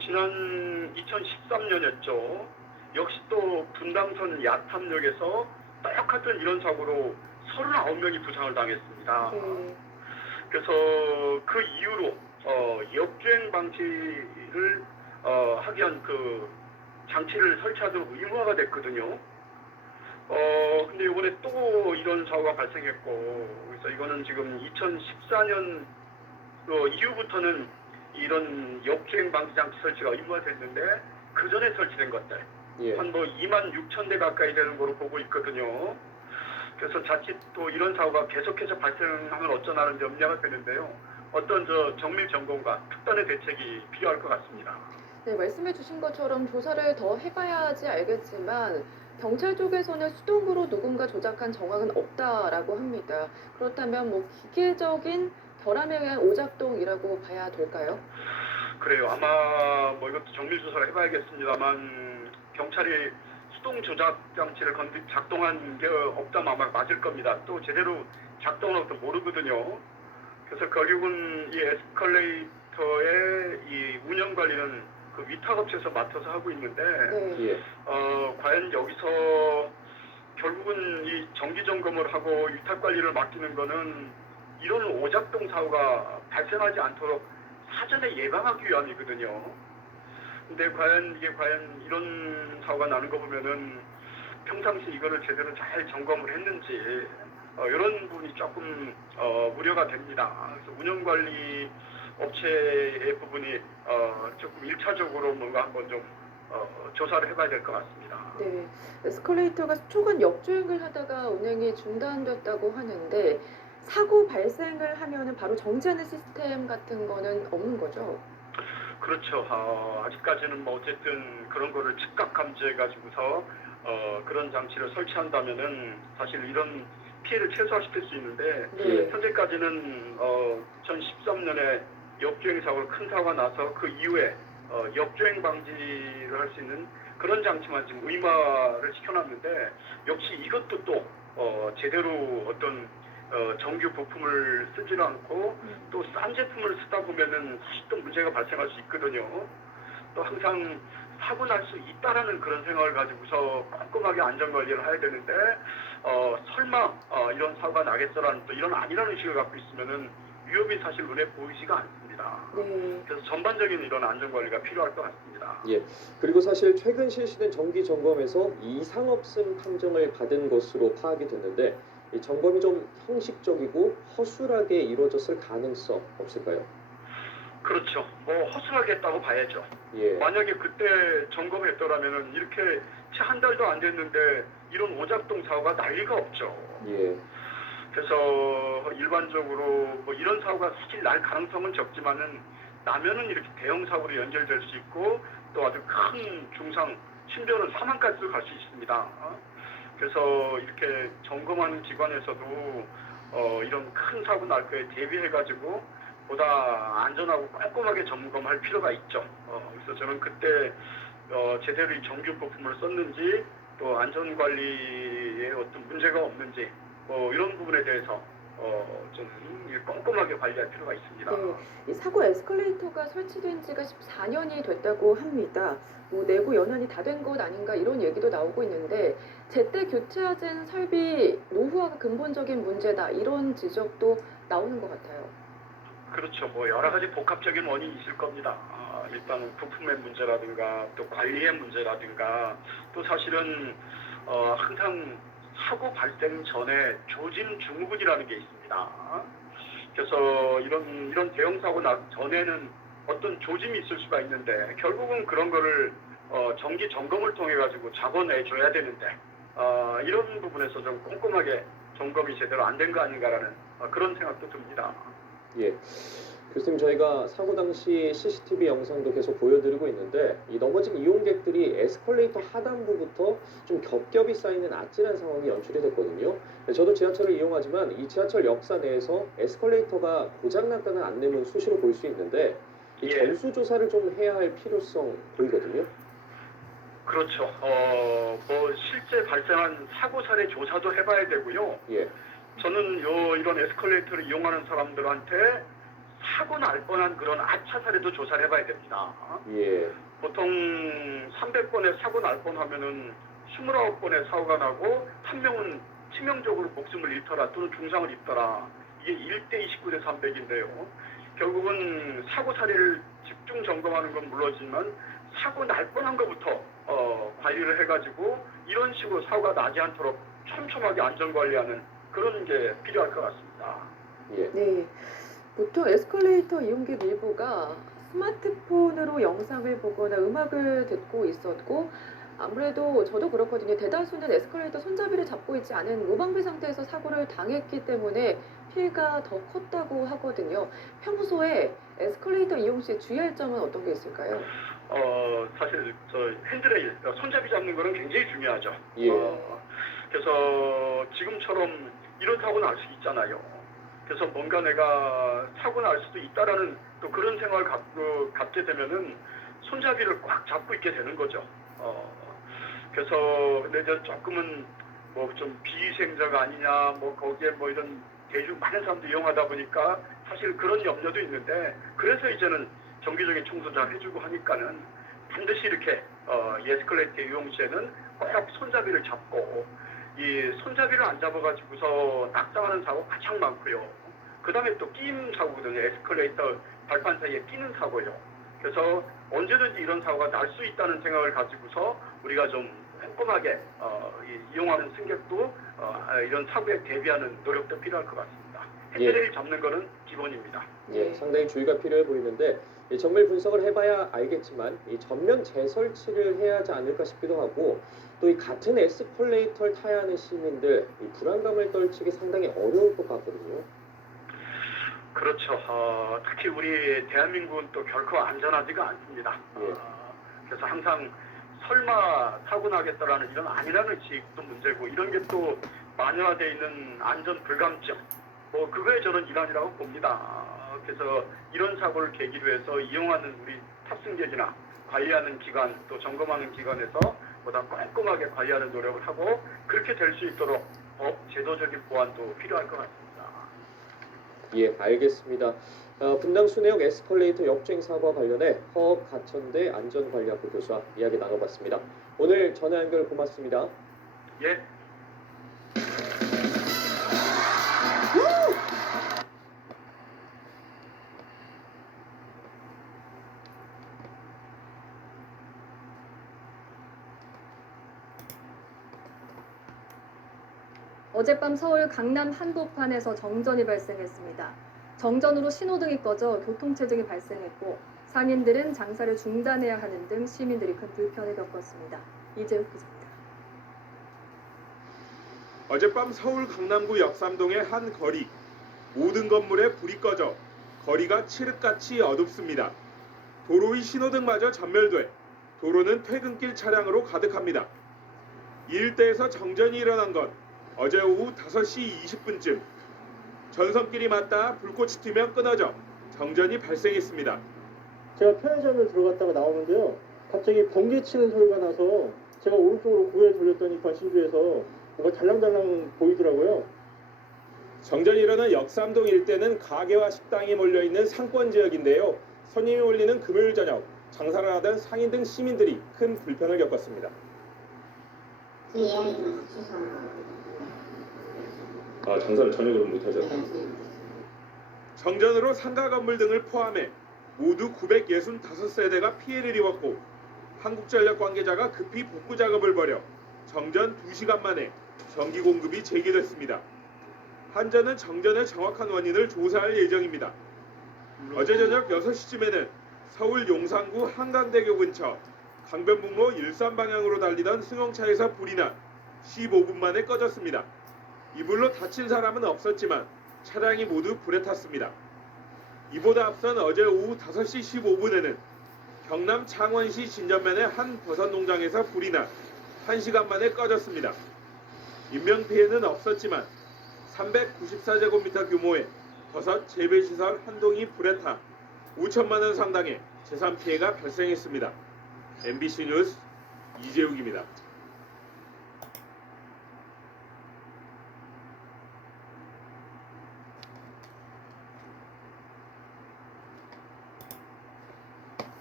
지난 2013년이었죠. 역시 또 분당선 야탐역에서 똑같은 이런 사고로 39명이 부상을 당했습니다. 그래서 그 이후로 역주행 방지를 하기 위한 그 장치를 설치하도록 의무화가 됐거든요. 근데 이번에 또 이런 사고가 발생했고, 그래서 이거는 지금 2014년 이후부터는 이런 역주행 방지 장치 설치가 의무화됐는데 그 전에 설치된 것들 한 뭐 2만 6천 대 가까이 되는 거로 보고 있거든요. 그래서 자칫 또 이런 사고가 계속해서 발생하면 어쩌나는 염려가 되는데요. 어떤 정밀 점검과 특단의 대책이 필요할 것 같습니다. 네, 말씀해 주신 것처럼 조사를 더 해봐야지 알겠지만 경찰 쪽에서는 수동으로 누군가 조작한 정황은 없다라고 합니다. 그렇다면 뭐 기계적인 결함에 의한 오작동이라고 봐야 될까요? 그래요. 아마 뭐 이것도 정밀 조사를 해봐야겠습니다만 경찰이 수동 조작 장치를 작동한 게 없다면 아마 맞을 겁니다. 또 제대로 작동한 것도 모르거든요. 그래서 결국은 이 에스컬레이터의 이 운영 관리는 그 위탁업체에서 맡아서 하고 있는데 예. 과연 여기서 결국은 이 정기 점검을 하고 위탁 관리를 맡기는 거는 이런 오작동 사고가 발생하지 않도록 사전에 예방하기 위함이거든요. 근데 과연 이런 사고가 나는 거 보면은 평상시 이거를 제대로 잘 점검을 했는지 이런 부분이 조금 우려가 됩니다. 그래서 운영관리 업체의 부분이 조금 1차적으로 뭔가 한번 좀 조사를 해봐야 될 것 같습니다. 네, 에스컬레이터가 초간 역주행을 하다가 운행이 중단됐다고 하는데 사고 발생을 하면은 바로 정지하는 시스템 같은 거는 없는 거죠? 그렇죠. 아직까지는 뭐 어쨌든 그런 거를 즉각 감지해가지고서 그런 장치를 설치한다면은 사실 이런 피해를 최소화시킬 수 있는데 현재까지는 2013년에 역주행 사고로 큰 사고가 나서 그 이후에 역주행 방지를 할 수 있는 그런 장치만 지금 의무화를 시켜놨는데 역시 이것도 또 제대로 어떤 정규 부품을 쓰지는 않고 또 싼 제품을 쓰다 보면은 사실 또 문제가 발생할 수 있거든요. 또 항상 사고 날 수 있다라는 그런 생각을 가지고서 꼼꼼하게 안전관리를 해야 되는데 설마 이런 사고가 나겠어라는 또 이런 아니라는 의식을 갖고 있으면은 위협이 사실 눈에 보이지가 않습니다. 네. 그래서 전반적인 이런 안전관리가 필요할 것 같습니다. 예. 그리고 사실 최근 실시된 정기 점검에서 이상 없음 판정을 받은 것으로 파악이 됐는데 이 점검이 좀 형식적이고 허술하게 이루어졌을 가능성 없을까요? 그렇죠. 뭐 허술하게 했다고 봐야죠. 예. 만약에 그때 점검했더라면은 이렇게 채 한 달도 안 됐는데 이런 오작동 사고가 날 리가 없죠. 예. 그래서 일반적으로 뭐 이런 사고가 사실 날 가능성은 적지만은 나면은 이렇게 대형 사고로 연결될 수 있고 또 아주 큰 중상 심지어는 사망까지도 갈 수 있습니다. 그래서 이렇게 점검하는 기관에서도 이런 큰 사고 날 거에 대비해가지고 보다 안전하고 꼼꼼하게 점검할 필요가 있죠. 그래서 저는 그때 제대로 이 정규 부품을 썼는지 또 안전관리에 어떤 문제가 없는지 이런 부분에 대해서 좀 꼼꼼하게 관리할 필요가 있습니다. 네, 이 사고 에스컬레이터가 설치된 지가 14년이 됐다고 합니다. 뭐 내부 연한이 다 된 것 아닌가 이런 얘기도 나오고 있는데 제때 교체하진 설비 노후화가 근본적인 문제다 이런 지적도 나오는 것 같아요. 그렇죠. 뭐 여러 가지 복합적인 원인이 있을 겁니다. 일단 부품의 문제라든가 또 관리의 문제라든가 또 사실은 항상 사고 발생 전에 조짐 증후군이라는 게 있습니다. 그래서 이런 대형 사고 나 전에는 어떤 조짐이 있을 수가 있는데 결국은 그런 거를 정기 점검을 통해 가지고 잡아내줘야 되는데 이런 부분에서 좀 꼼꼼하게 점검이 제대로 안 된 거 아닌가라는 그런 생각도 듭니다. 예. 교수님, 저희가 사고 당시 CCTV 영상도 계속 보여드리고 있는데 이 넘어진 이용객들이 에스컬레이터 하단부부터 좀 겹겹이 쌓이는 아찔한 상황이 연출이 됐거든요. 저도 지하철을 이용하지만 이 지하철 역사 내에서 에스컬레이터가 고장났다는 안내문 수시로 볼 수 있는데 이 전수조사를 좀 해야 할 필요성 보이거든요. 그렇죠. 뭐 실제 발생한 사고 사례 조사도 해봐야 되고요. 예. 저는 이런 에스컬레이터를 이용하는 사람들한테 사고 날 뻔한 그런 아차 사례도 조사를 해봐야 됩니다. 예. 보통 300번의 사고 날 뻔하면은 29번의 사고가 나고 한 명은 치명적으로 목숨을 잃더라 또는 중상을 입더라. 이게 1대 29대 300인데요. 결국은 사고 사례를 집중 점검하는 건 물론이지만 사고 날 뻔한 것부터 관리를 해가지고 이런 식으로 사고가 나지 않도록 촘촘하게 안전관리하는 그런 게 필요할 것 같습니다. 예. 네, 보통 에스컬레이터 이용객 일부가 스마트폰으로 영상을 보거나 음악을 듣고 있었고 아무래도 저도 그렇거든요. 대다수는 에스컬레이터 손잡이를 잡고 있지 않은 무방비 상태에서 사고를 당했기 때문에 피해가 더 컸다고 하거든요. 평소에 에스컬레이터 이용 시 주의할 점은 어떤 게 있을까요? 사실 핸들에 손잡이 잡는 거는 굉장히 중요하죠. 예. 그래서 지금처럼 이런 사고 날 수 있잖아요. 그래서 뭔가 내가 사고 날 수도 있다라는 또 그런 생각을 갖게 되면은 손잡이를 꽉 잡고 있게 되는 거죠. 그래서 근데 이제 조금은 뭐 좀 비위생자가 아니냐, 뭐 거기에 뭐 이런 대중 많은 사람도 이용하다 보니까 사실 그런 염려도 있는데, 그래서 이제는 정기적인 청소 잘 해주고 하니까는 반드시 이렇게 에스컬레이터 이용 시에는 꼭 손잡이를 잡고, 이 손잡이를 안 잡아가지고서 낙상하는 사고 가장 많고요. 그 다음에 또 끼임 사고거든요. 에스컬레이터 발판 사이에 끼는 사고요. 그래서 언제든지 이런 사고가 날 수 있다는 생각을 가지고서 우리가 좀 꼼꼼하게 이용하는 승객도 이런 사고에 대비하는 노력도 필요할 것 같습니다. 핸들을 잡는 거는 기본입니다. 예, 상당히 주의가 필요해 보이는데 정밀 분석을 해봐야 알겠지만 이 전면 재설치를 해야 하지 않을까 싶기도 하고, 또 이 같은 에스컬레이터를 타야 하는 시민들 이 불안감을 떨치기 상당히 어려울 것 같거든요. 그렇죠. 특히 우리 대한민국은 또 결코 안전하지가 않습니다. 그래서 항상 설마 사고 나겠다라는 이런 안일한 의식도 문제고, 이런 게 또 만연화되어 있는 안전 불감증, 뭐 그거에 저는 일환이라고 봅니다. 그래서 이런 사고를 계기로 해서 이용하는 우리 탑승객이나 관리하는 기관, 또 점검하는 기관에서 보다 꼼꼼하게 관리하는 노력을 하고, 그렇게 될 수 있도록 법 제도적인 보완도 필요할 것 같습니다. 예, 알겠습니다. 분당 순회역 에스컬레이터 역주행 사고와 관련해 허업 가천대 안전관리학부 교수와 이야기 나눠봤습니다. 오늘 전화 연결 고맙습니다. 예. 어젯밤 서울 강남 한복판에서 정전이 발생했습니다. 정전으로 신호등이 꺼져 교통체증이 발생했고, 상인들은 장사를 중단해야 하는 등 시민들이 큰 불편을 겪었습니다. 이재욱 기자입니다. 어젯밤 서울 강남구 역삼동의 한 거리, 모든 건물에 불이 꺼져 거리가 칠흑같이 어둡습니다. 도로 위 신호등마저 전멸돼 도로는 퇴근길 차량으로 가득합니다. 이 일대에서 정전이 일어난 건 어제 오후 5시 20분쯤. 전선길이 맞닿아 불꽃이 튀면 끊어져 정전이 발생했습니다. 제가 편의점을 들어갔다가 나오는데요, 갑자기 번개 치는 소리가 나서 제가 오른쪽으로 고개를 돌렸더니 관심주에서 뭔가 달랑달랑 보이더라고요. 정전이 일어난 역삼동 일대는 가게와 식당이 몰려있는 상권 지역인데요. 손님이 몰리는 금요일 저녁, 장사를 하던 상인 등 시민들이 큰 불편을 겪었습니다. 장사를 저녁으로 못하죠. 정전으로 상가 건물 등을 포함해 모두 965세대가 피해를 입었고, 한국전력 관계자가 급히 복구 작업을 벌여 정전 2시간 만에 전기 공급이 재개됐습니다. 한전은 정전의 정확한 원인을 조사할 예정입니다. 어제 저녁 6시쯤에는 서울 용산구 한강대교 근처 강변북로 일산 방향으로 달리던 승용차에서 불이 나 15분 만에 꺼졌습니다. 이 불로 다친 사람은 없었지만 차량이 모두 불에 탔습니다. 이보다 앞선 어제 오후 5시 15분에는 경남 창원시 진전면의 한 버섯 농장에서 불이 나 1시간 만에 꺼졌습니다. 인명피해는 없었지만 394제곱미터 규모의 버섯 재배시설 한 동이 불에 타 5천만 원 상당의 재산 피해가 발생했습니다. MBC 뉴스 이재욱입니다.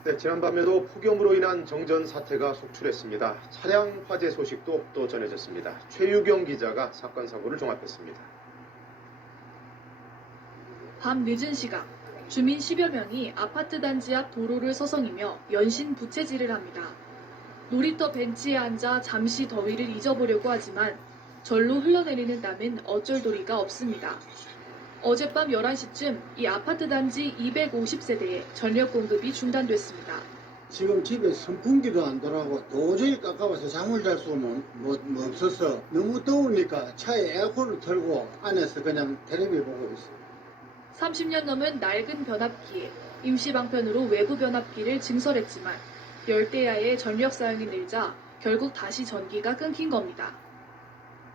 네, 지난밤에도 폭염으로 인한 정전 사태가 속출했습니다. 차량 화재 소식도 또 전해졌습니다. 최유경 기자가 사건 사고를 종합했습니다. 밤 늦은 시각, 주민 10여 명이 아파트 단지 앞 도로를 서성이며 연신 부채질을 합니다. 놀이터 벤치에 앉아 잠시 더위를 잊어보려고 하지만 절로 흘러내리는 땀은 어쩔 도리가 없습니다. 어젯밤 11시쯤 이 아파트 단지 250세대에 전력 공급이 중단됐습니다. 지금 집에 선풍기도 안 돌아가고 도저히 깝깝해서 잠을 잘 수가 없어서 너무 더우니까 차에 에어컨을 틀고 안에서 그냥 텔레비 보고 있어요. 30년 넘은 낡은 변압기에 임시 방편으로 외부 변압기를 증설했지만 열대야의 전력 사용이 늘자 결국 다시 전기가 끊긴 겁니다.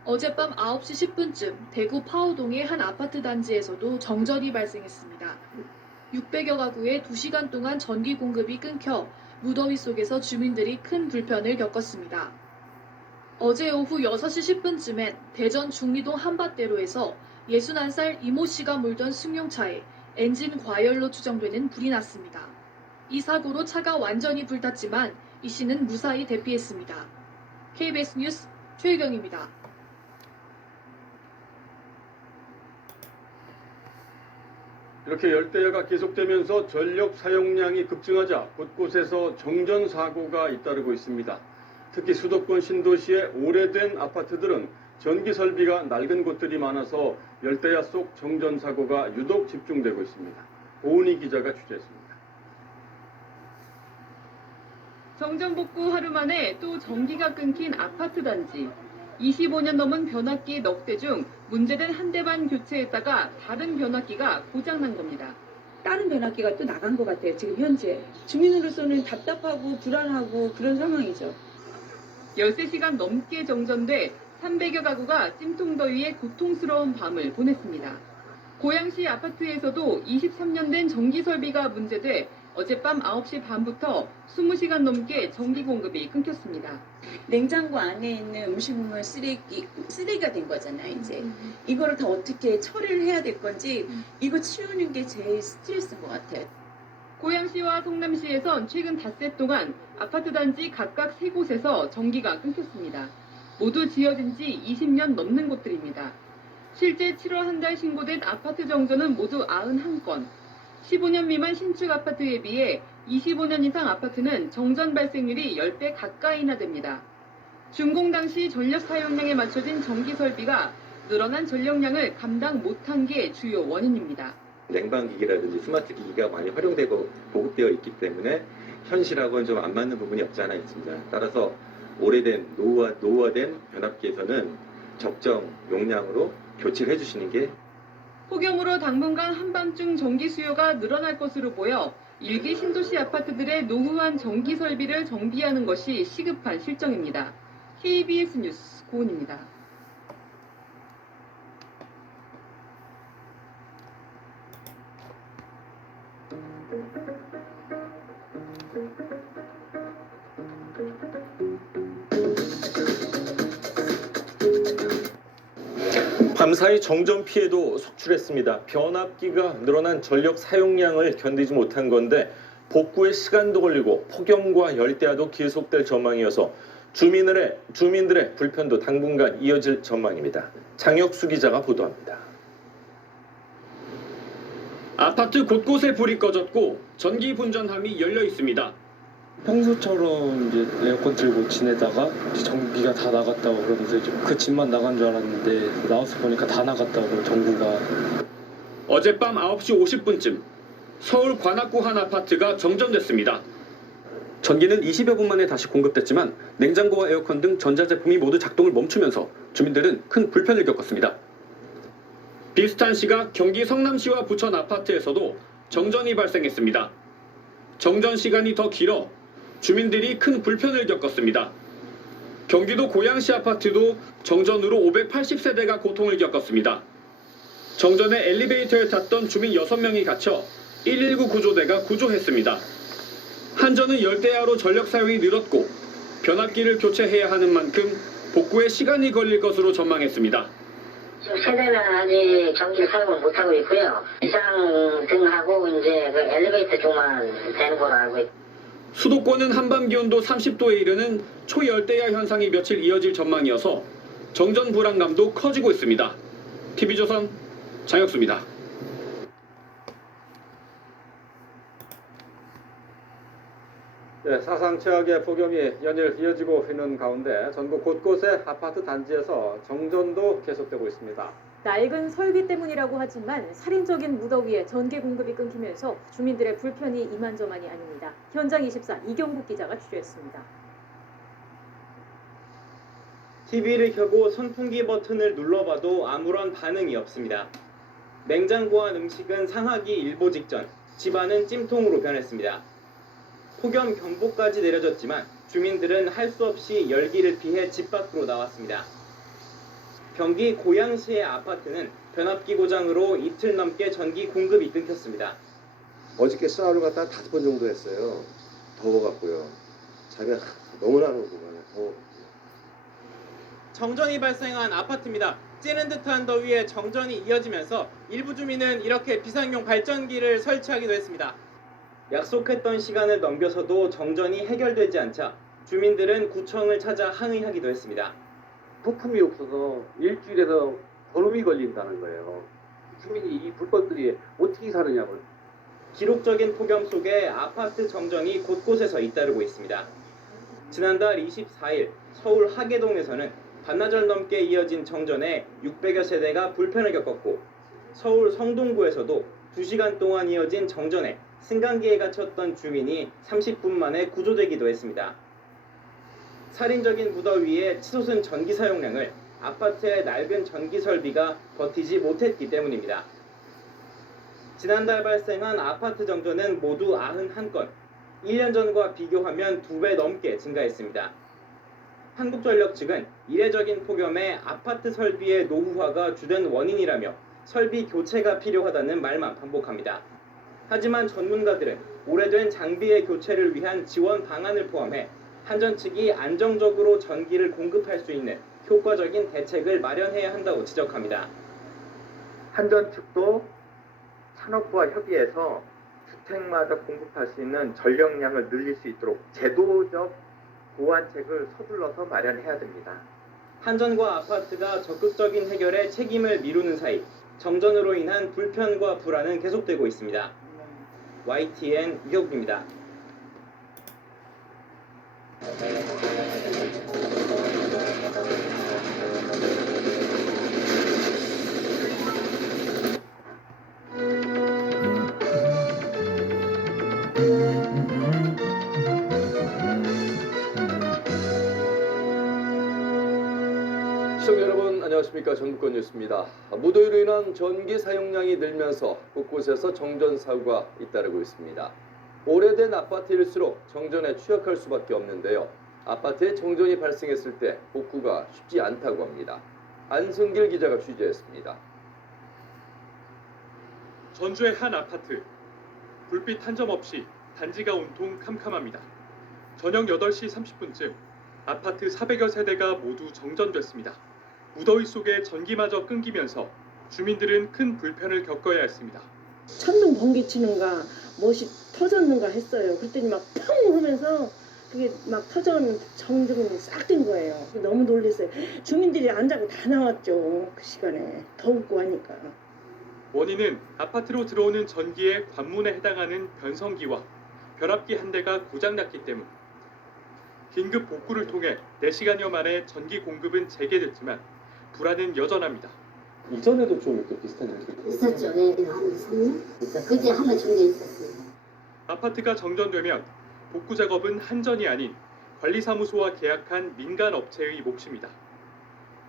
어젯밤 9시 10분쯤 대구 파호동의 한 아파트 단지에서도 정전이 발생했습니다. 600여 가구에 2시간 동안 전기 공급이 끊겨 무더위 속에서 주민들이 큰 불편을 겪었습니다. 어제 오후 6시 10분쯤엔 대전 중리동 한밭대로에서 61살 이모 씨가 몰던 승용차에 엔진 과열로 추정되는 불이 났습니다. 이 사고로 차가 완전히 불탔지만 이 씨는 무사히 대피했습니다. KBS 뉴스 최유경입니다. 이렇게 열대야가 계속되면서 전력 사용량이 급증하자 곳곳에서 정전 사고가 잇따르고 있습니다. 특히 수도권 신도시의 오래된 아파트들은 전기 설비가 낡은 곳들이 많아서 열대야 속 정전 사고가 유독 집중되고 있습니다. 오은희 기자가 취재했습니다. 정전 복구 하루 만에 또 전기가 끊긴 아파트 단지. 25년 넘은 변압기 넉 대 중 문제된 한 대만 교체했다가 다른 변압기가 고장난 겁니다. 다른 변압기가 또 나간 것 같아요. 지금 현재 주민으로서는 답답하고 불안하고 그런 상황이죠. 13시간 넘게 정전돼 300여 가구가 찜통더위에 고통스러운 밤을 보냈습니다. 고양시 아파트에서도 23년 된 전기 설비가 문제돼 어젯밤 9시 반부터 20시간 넘게 전기 공급이 끊겼습니다. 냉장고 안에 있는 음식물 쓰레기가 된 거잖아요, 이제. 이거를 다 어떻게 처리를 해야 될 건지 이거 치우는 게 제일 스트레스인 것 같아요. 고양시와 성남시에선 최근 닷새 동안 아파트 단지 각각 3곳에서 전기가 끊겼습니다. 모두 지어진 지 20년 넘는 곳들입니다. 실제 7월 한 달 신고된 아파트 정전은 모두 91건. 15년 미만 신축 아파트에 비해 25년 이상 아파트는 정전 발생률이 10배 가까이나 됩니다. 준공 당시 전력 사용량에 맞춰진 전기 설비가 늘어난 전력량을 감당 못한 게 주요 원인입니다. 냉방기기라든지 스마트 기기가 많이 활용되고 보급되어 있기 때문에 현실하고는 좀 안 맞는 부분이 없지 않아 있습니다. 따라서 오래된 노후화된 변압기에서는 적정 용량으로 교체를 해주시는 게 폭염으로 당분간 한밤중 전기 수요가 늘어날 것으로 보여 일기 신도시 아파트들의 노후한 전기 설비를 정비하는 것이 시급한 실정입니다. KBS 뉴스 고은입니다. 밤사이 정전 피해도 속출했습니다. 변압기가 늘어난 전력 사용량을 견디지 못한 건데 복구에 시간도 걸리고 폭염과 열대야도 계속될 전망이어서 주민들의 불편도 당분간 이어질 전망입니다. 장혁수 기자가 보도합니다. 아파트 곳곳에 불이 꺼졌고 전기 분전함이 열려 있습니다. 평소처럼 이제 에어컨 틀고 지내다가 전기가 다 나갔다고 그러면서 이제 그 집만 나간 줄 알았는데 나와서 보니까 다 나갔다고 전구가. 어젯밤 9시 50분쯤 서울 관악구 한 아파트가 정전됐습니다. 전기는 20여 분 만에 다시 공급됐지만 냉장고와 에어컨 등 전자제품이 모두 작동을 멈추면서 주민들은 큰 불편을 겪었습니다. 비슷한 시각 경기 성남시와 부천 아파트에서도 정전이 발생했습니다. 정전 시간이 더 길어 주민들이 큰 불편을 겪었습니다. 경기도 고양시 아파트도 정전으로 580세대가 고통을 겪었습니다. 정전에 엘리베이터에 탔던 주민 6명이 갇혀 119 구조대가 구조했습니다. 한전은 열대야로 전력 사용이 늘었고 변압기를 교체해야 하는 만큼 복구에 시간이 걸릴 것으로 전망했습니다. 지금 세대는 아직 전기를 사용을 못하고 있고요. 비상 등하고 이제 그 엘리베이터 쪽만 되는 걸로 알고 있습니다. 수도권은 한밤 기온도 30도에 이르는 초열대야 현상이 며칠 이어질 전망이어서 정전 불안감도 커지고 있습니다. TV조선 장혁수입니다. 네, 사상 최악의 폭염이 연일 이어지고 있는 가운데 전국 곳곳의 아파트 단지에서 정전도 계속되고 있습니다. 낡은 설비 때문이라고 하지만 살인적인 무더위에 전기 공급이 끊기면서 주민들의 불편이 이만저만이 아닙니다. 현장 24 이경국 기자가 취재했습니다. TV를 켜고 선풍기 버튼을 눌러봐도 아무런 반응이 없습니다. 냉장고와 음식은 상하기 일보 직전, 집안은 찜통으로 변했습니다. 폭염 경보까지 내려졌지만 주민들은 할 수 없이 열기를 피해 집 밖으로 나왔습니다. 경기 고양시의 아파트는 변압기 고장으로 이틀 넘게 전기 공급이 끊겼습니다. 어저께 샤워를 갖다가 5번 정도 했어요. 더워갖고요. 잠이 너무나 안 오고 더워. 정전이 발생한 아파트입니다. 찌는 듯한 더위에 정전이 이어지면서 일부 주민은 이렇게 비상용 발전기를 설치하기도 했습니다. 약속했던 시간을 넘겨서도 정전이 해결되지 않자 주민들은 구청을 찾아 항의하기도 했습니다. 부품이 없어서 일주일에서 보름이 걸린다는 거예요. 주민이 이 불법들이 어떻게 사느냐고. 기록적인 폭염 속에 아파트 정전이 곳곳에서 잇따르고 있습니다. 지난달 24일 서울 하계동에서는 반나절 넘게 이어진 정전에 600여 세대가 불편을 겪었고 서울 성동구에서도 2시간 동안 이어진 정전에 승강기에 갇혔던 주민이 30분 만에 구조되기도 했습니다. 살인적인 무더위에 치솟은 전기 사용량을 아파트의 낡은 전기 설비가 버티지 못했기 때문입니다. 지난달 발생한 아파트 정전은 모두 91건, 1년 전과 비교하면 2배 넘게 증가했습니다. 한국전력 측은 이례적인 폭염에 아파트 설비의 노후화가 주된 원인이라며 설비 교체가 필요하다는 말만 반복합니다. 하지만 전문가들은 오래된 장비의 교체를 위한 지원 방안을 포함해 한전 측이 안정적으로 전기를 공급할 수 있는 효과적인 대책을 마련해야 한다고 지적합니다. 한전 측도 산업부와 협의해서 주택마다 공급할 수 있는 전력량을 늘릴 수 있도록 제도적 보완책을 서둘러서 마련해야 됩니다. 한전과 아파트가 적극적인 해결에 책임을 미루는 사이 정전으로 인한 불편과 불안은 계속되고 있습니다. YTN 이경국입니다. 시청자 여러분 안녕하십니까. 전북권 뉴스입니다. 무더위로 인한 전기 사용량이 늘면서 곳곳에서 정전 사고가 잇따르고 있습니다. 오래된 아파트일수록 정전에 취약할 수밖에 없는데요. 아파트에 정전이 발생했을 때 복구가 쉽지 않다고 합니다. 안승길 기자가 취재했습니다. 전주의 한 아파트. 불빛 한 점 없이 단지가 온통 캄캄합니다. 저녁 8시 30분쯤 아파트 400여 세대가 모두 정전됐습니다. 무더위 속에 전기마저 끊기면서 주민들은 큰 불편을 겪어야 했습니다. 천둥 번개 치는가 무엇이 터졌는가 했어요. 그랬더니 막 펑 하면서 그게 막 터졌는 정전이 싹 된 거예요. 너무 놀랐어요. 주민들이 안 자고 다 나왔죠. 그 시간에 덥고 하니까. 원인은 아파트로 들어오는 전기의 관문에 해당하는 변성기와 변압기 한 대가 고장났기 때문. 긴급 복구를 통해 4시간여 만에 전기 공급은 재개됐지만 불안은 여전합니다. 이전에도 좀 이렇게 비슷한 일이 있었죠. 네, 한 3년? 그때 한번 중에 있었어요. 아파트가 정전되면 복구 작업은 한전이 아닌 관리사무소와 계약한 민간 업체의 몫입니다.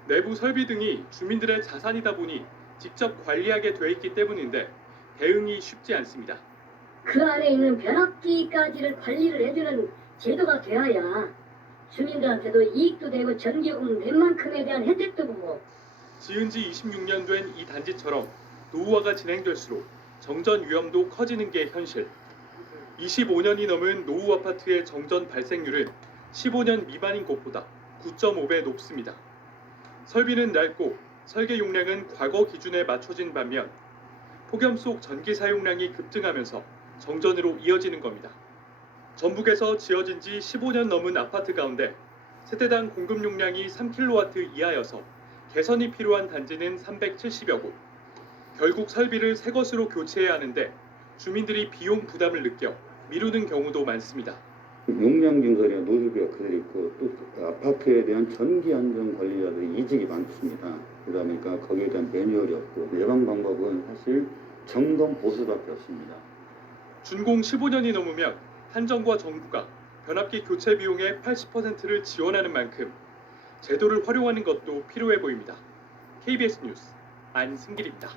내부 설비 등이 주민들의 자산이다 보니 직접 관리하게 돼 있기 때문인데 대응이 쉽지 않습니다. 그 안에 있는 변압기까지를 관리를 해주는 제도가 되어야 주민들한테도 이익도 되고 전기요금 웬만큼에 대한 혜택도 보고. 지은 지 26년 된 이 단지처럼 노후화가 진행될수록 정전 위험도 커지는 게 현실. 25년이 넘은 노후 아파트의 정전 발생률은 15년 미만인 곳보다 9.5배 높습니다. 설비는 낡고 설계 용량은 과거 기준에 맞춰진 반면 폭염 속 전기 사용량이 급증하면서 정전으로 이어지는 겁니다. 전북에서 지어진 지 15년 넘은 아파트 가운데 세대당 공급 용량이 3kW 이하여서 개선이 필요한 단지는 370여 곳. 결국 설비를 새 것으로 교체해야 하는데 주민들이 비용 부담을 느껴 미루는 경우도 많습니다. 용량 증설이나 노후비가 그대로 있고 또 아파트에 대한 전기 안전 관리자들의 이직이 많습니다. 그러다 보니까 거기에 대한 매뉴얼이 없고 예방 방법은 사실 점검 보수밖에 없습니다. 준공 15년이 넘으면 한정과 정부가 변압기 교체 비용의 80%를 지원하는 만큼 제도를 활용하는 것도 필요해 보입니다. KBS 뉴스 안승길입니다.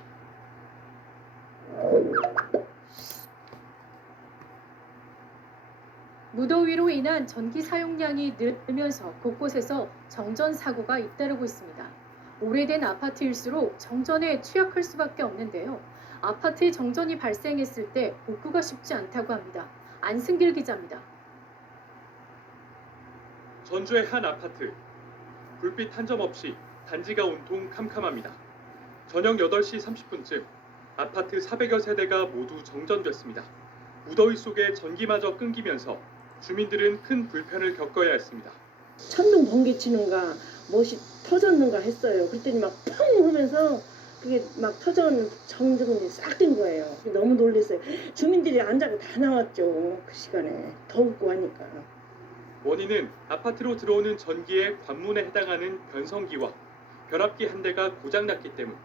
무더위로 인한 전기 사용량이 늘면서 곳곳에서 정전 사고가 잇따르고 있습니다. 오래된 아파트일수록 정전에 취약할 수밖에 없는데요. 아파트에 정전이 발생했을 때 복구가 쉽지 않다고 합니다. 안승길 기자입니다. 전주의 한 아파트. 불빛 한 점 없이 단지가 온통 캄캄합니다. 저녁 8시 30분쯤 아파트 400여 세대가 모두 정전됐습니다. 무더위 속에 전기마저 끊기면서 주민들은 큰 불편을 겪어야 했습니다. 천둥 번개 치는가 무엇이 터졌는가 했어요. 그랬더니 막 펑 하면서 그게 막 터져는 정전이 싹 된 거예요. 너무 놀랐어요. 주민들이 안 자고 다 나왔죠. 그 시간에 덥고 하니까. 원인은 아파트로 들어오는 전기의 관문에 해당하는 변성기와 변압기 한 대가 고장났기 때문.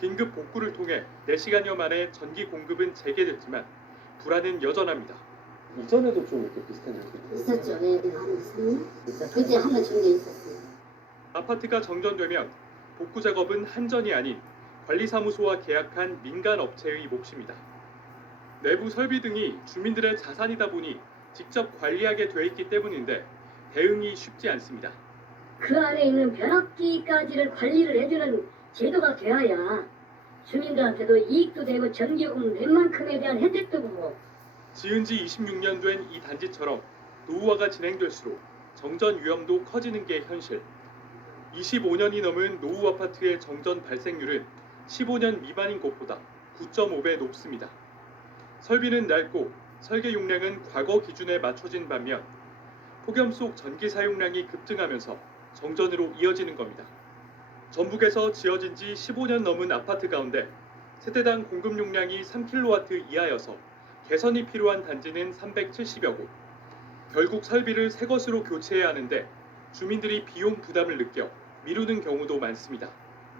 긴급 복구를 통해 4시간여 만에 전기 공급은 재개됐지만 불안은 여전합니다. 이전에도 좀 이렇게 비슷한 일이 있었죠. 네, 그때 한번 준게 있었어요. 아파트가 정전되면 복구 작업은 한전이 아닌 관리사무소와 계약한 민간 업체의 몫입니다. 내부 설비 등이 주민들의 자산이다 보니 직접 관리하게 돼 있기 때문인데 대응이 쉽지 않습니다. 그 안에 있는 변압기까지를 관리를 해주는 제도가 되어야 주민들한테도 이익도 되고 전기요금 웬만큼에 대한 혜택도 보고. 지은 지 26년 된 이 단지처럼 노후화가 진행될수록 정전 위험도 커지는 게 현실. 25년이 넘은 노후 아파트의 정전 발생률은 15년 미만인 곳보다 9.5배 높습니다. 설비는 낡고 설계 용량은 과거 기준에 맞춰진 반면 폭염 속 전기 사용량이 급증하면서 정전으로 이어지는 겁니다. 전북에서 지어진 지 15년 넘은 아파트 가운데 세대당 공급 용량이 3kW 이하여서 개선이 필요한 단지는 370여 곳. 결국 설비를 새 것으로 교체해야 하는데 주민들이 비용 부담을 느껴 미루는 경우도 많습니다.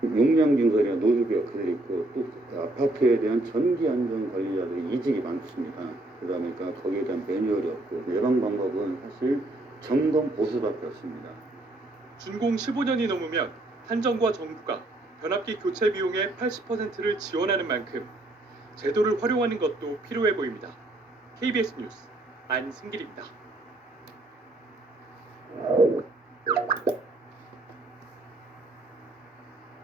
용량 증설이나 노후비가 그대로 있고 또 아파트에 대한 전기 안전 관리자들의 이직이 많습니다. 그러다 보니까 거기에 대한 매뉴얼이 없고 예방 방법은 사실 점검 보수밖에 없습니다. 준공 15년이 넘으면 한전과 정부가 변압기 교체 비용의 80%를 지원하는 만큼 제도를 활용하는 것도 필요해 보입니다. KBS 뉴스 안승길입니다.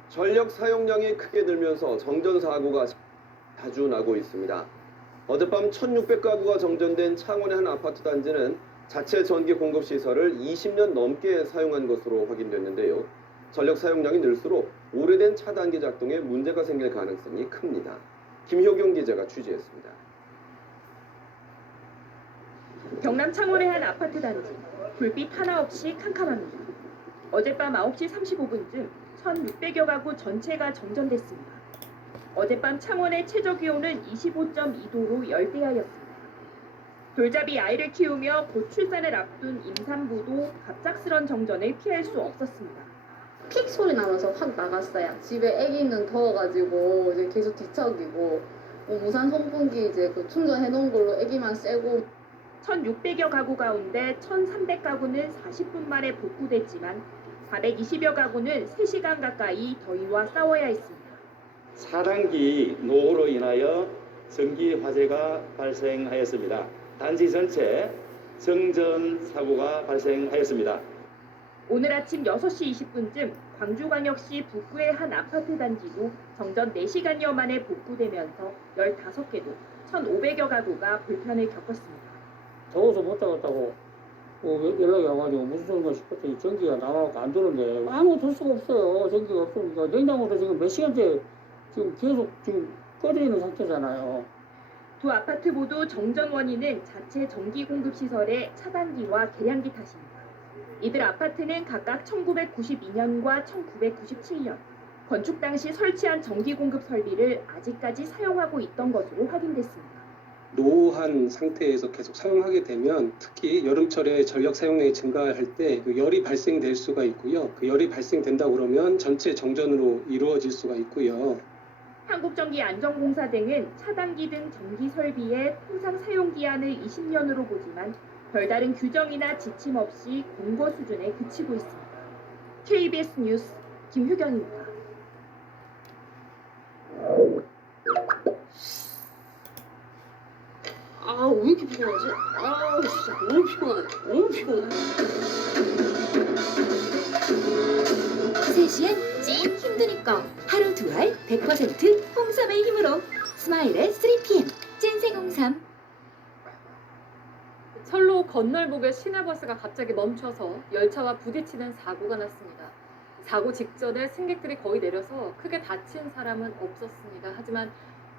전력 사용량이 크게 늘면서 정전 사고가 자주 나고 있습니다. 어젯밤 1,600가구가 정전된 창원의 한 아파트 단지는 자체 전기 공급 시설을 20년 넘게 사용한 것으로 확인됐는데요. 전력 사용량이 늘수록 오래된 차단기 작동에 문제가 생길 가능성이 큽니다. 김효경 기자가 취재했습니다. 경남 창원의 한 아파트 단지. 불빛 하나 없이 캄캄합니다. 어젯밤 9시 35분쯤 1,600여 가구 전체가 정전됐습니다. 어젯밤 창원의 최저 기온은 25.2도로 열대야였습니다. 돌잡이 아이를 키우며 곧 출산을 앞둔 임산부도 갑작스런 정전을 피할 수 없었습니다. 픽 소리 나면서 확 나갔어요. 집에 아기는 더워가지고 이제 계속 뒤척이고 무선 선풍기 이제 그 충전해 놓은 걸로 아기만 쐬고. 1,600여 가구 가운데 1,300가구는 40분 만에 복구됐지만 420여 가구는 3시간 가까이 더위와 싸워야 했습니다. 차단기 노후로 인하여 전기 화재가 발생하였습니다. 단지 전체 정전 사고가 발생하였습니다. 오늘 아침 6시 20분쯤 광주광역시 북구의 한 아파트 단지도 정전 4시간여 만에 복구되면서 15개도 1,500여 가구가 불편을 겪었습니다. 더워서 못 자겠다고 연락이 와가지고 무슨 소리인가 싶었더니 전기가 나가고 안 되는데 아무것도 할 수가 없어요. 전기가 없으니까 냉장고도 지금 몇 시간째 지금 계속 지금 꺼져 있는 상태잖아요. 두 아파트 모두 정전 원인은 자체 전기 공급 시설의 차단기와 계량기 탓입니다. 이들 아파트는 각각 1992년과 1997년 건축 당시 설치한 전기 공급 설비를 아직까지 사용하고 있던 것으로 확인됐습니다. 노후한 상태에서 계속 사용하게 되면 특히 여름철에 전력 사용량이 증가할 때 그 열이 발생될 수가 있고요. 그 열이 발생된다 그러면 전체 정전으로 이루어질 수가 있고요. 한국전기안전공사 등은 차단기 등 전기 설비의 통상 사용 기한을 20년으로 보지만 별다른 규정이나 지침 없이 공고 수준에 그치고 있습니다. KBS 뉴스 김효경입니다. 왜 이렇게 피곤하지? 진짜 너무 피곤하네. 너무 피곤해. 3시엔 찐 힘드니까 하루 두 알 100% 홍삼의 힘으로 스마일의 3PM 찐생 홍삼. 철로 건널목에 시내버스가 갑자기 멈춰서 열차와 부딪히는 사고가 났습니다. 사고 직전에 승객들이 거의 내려서 크게 다친 사람은 없었습니다. 하지만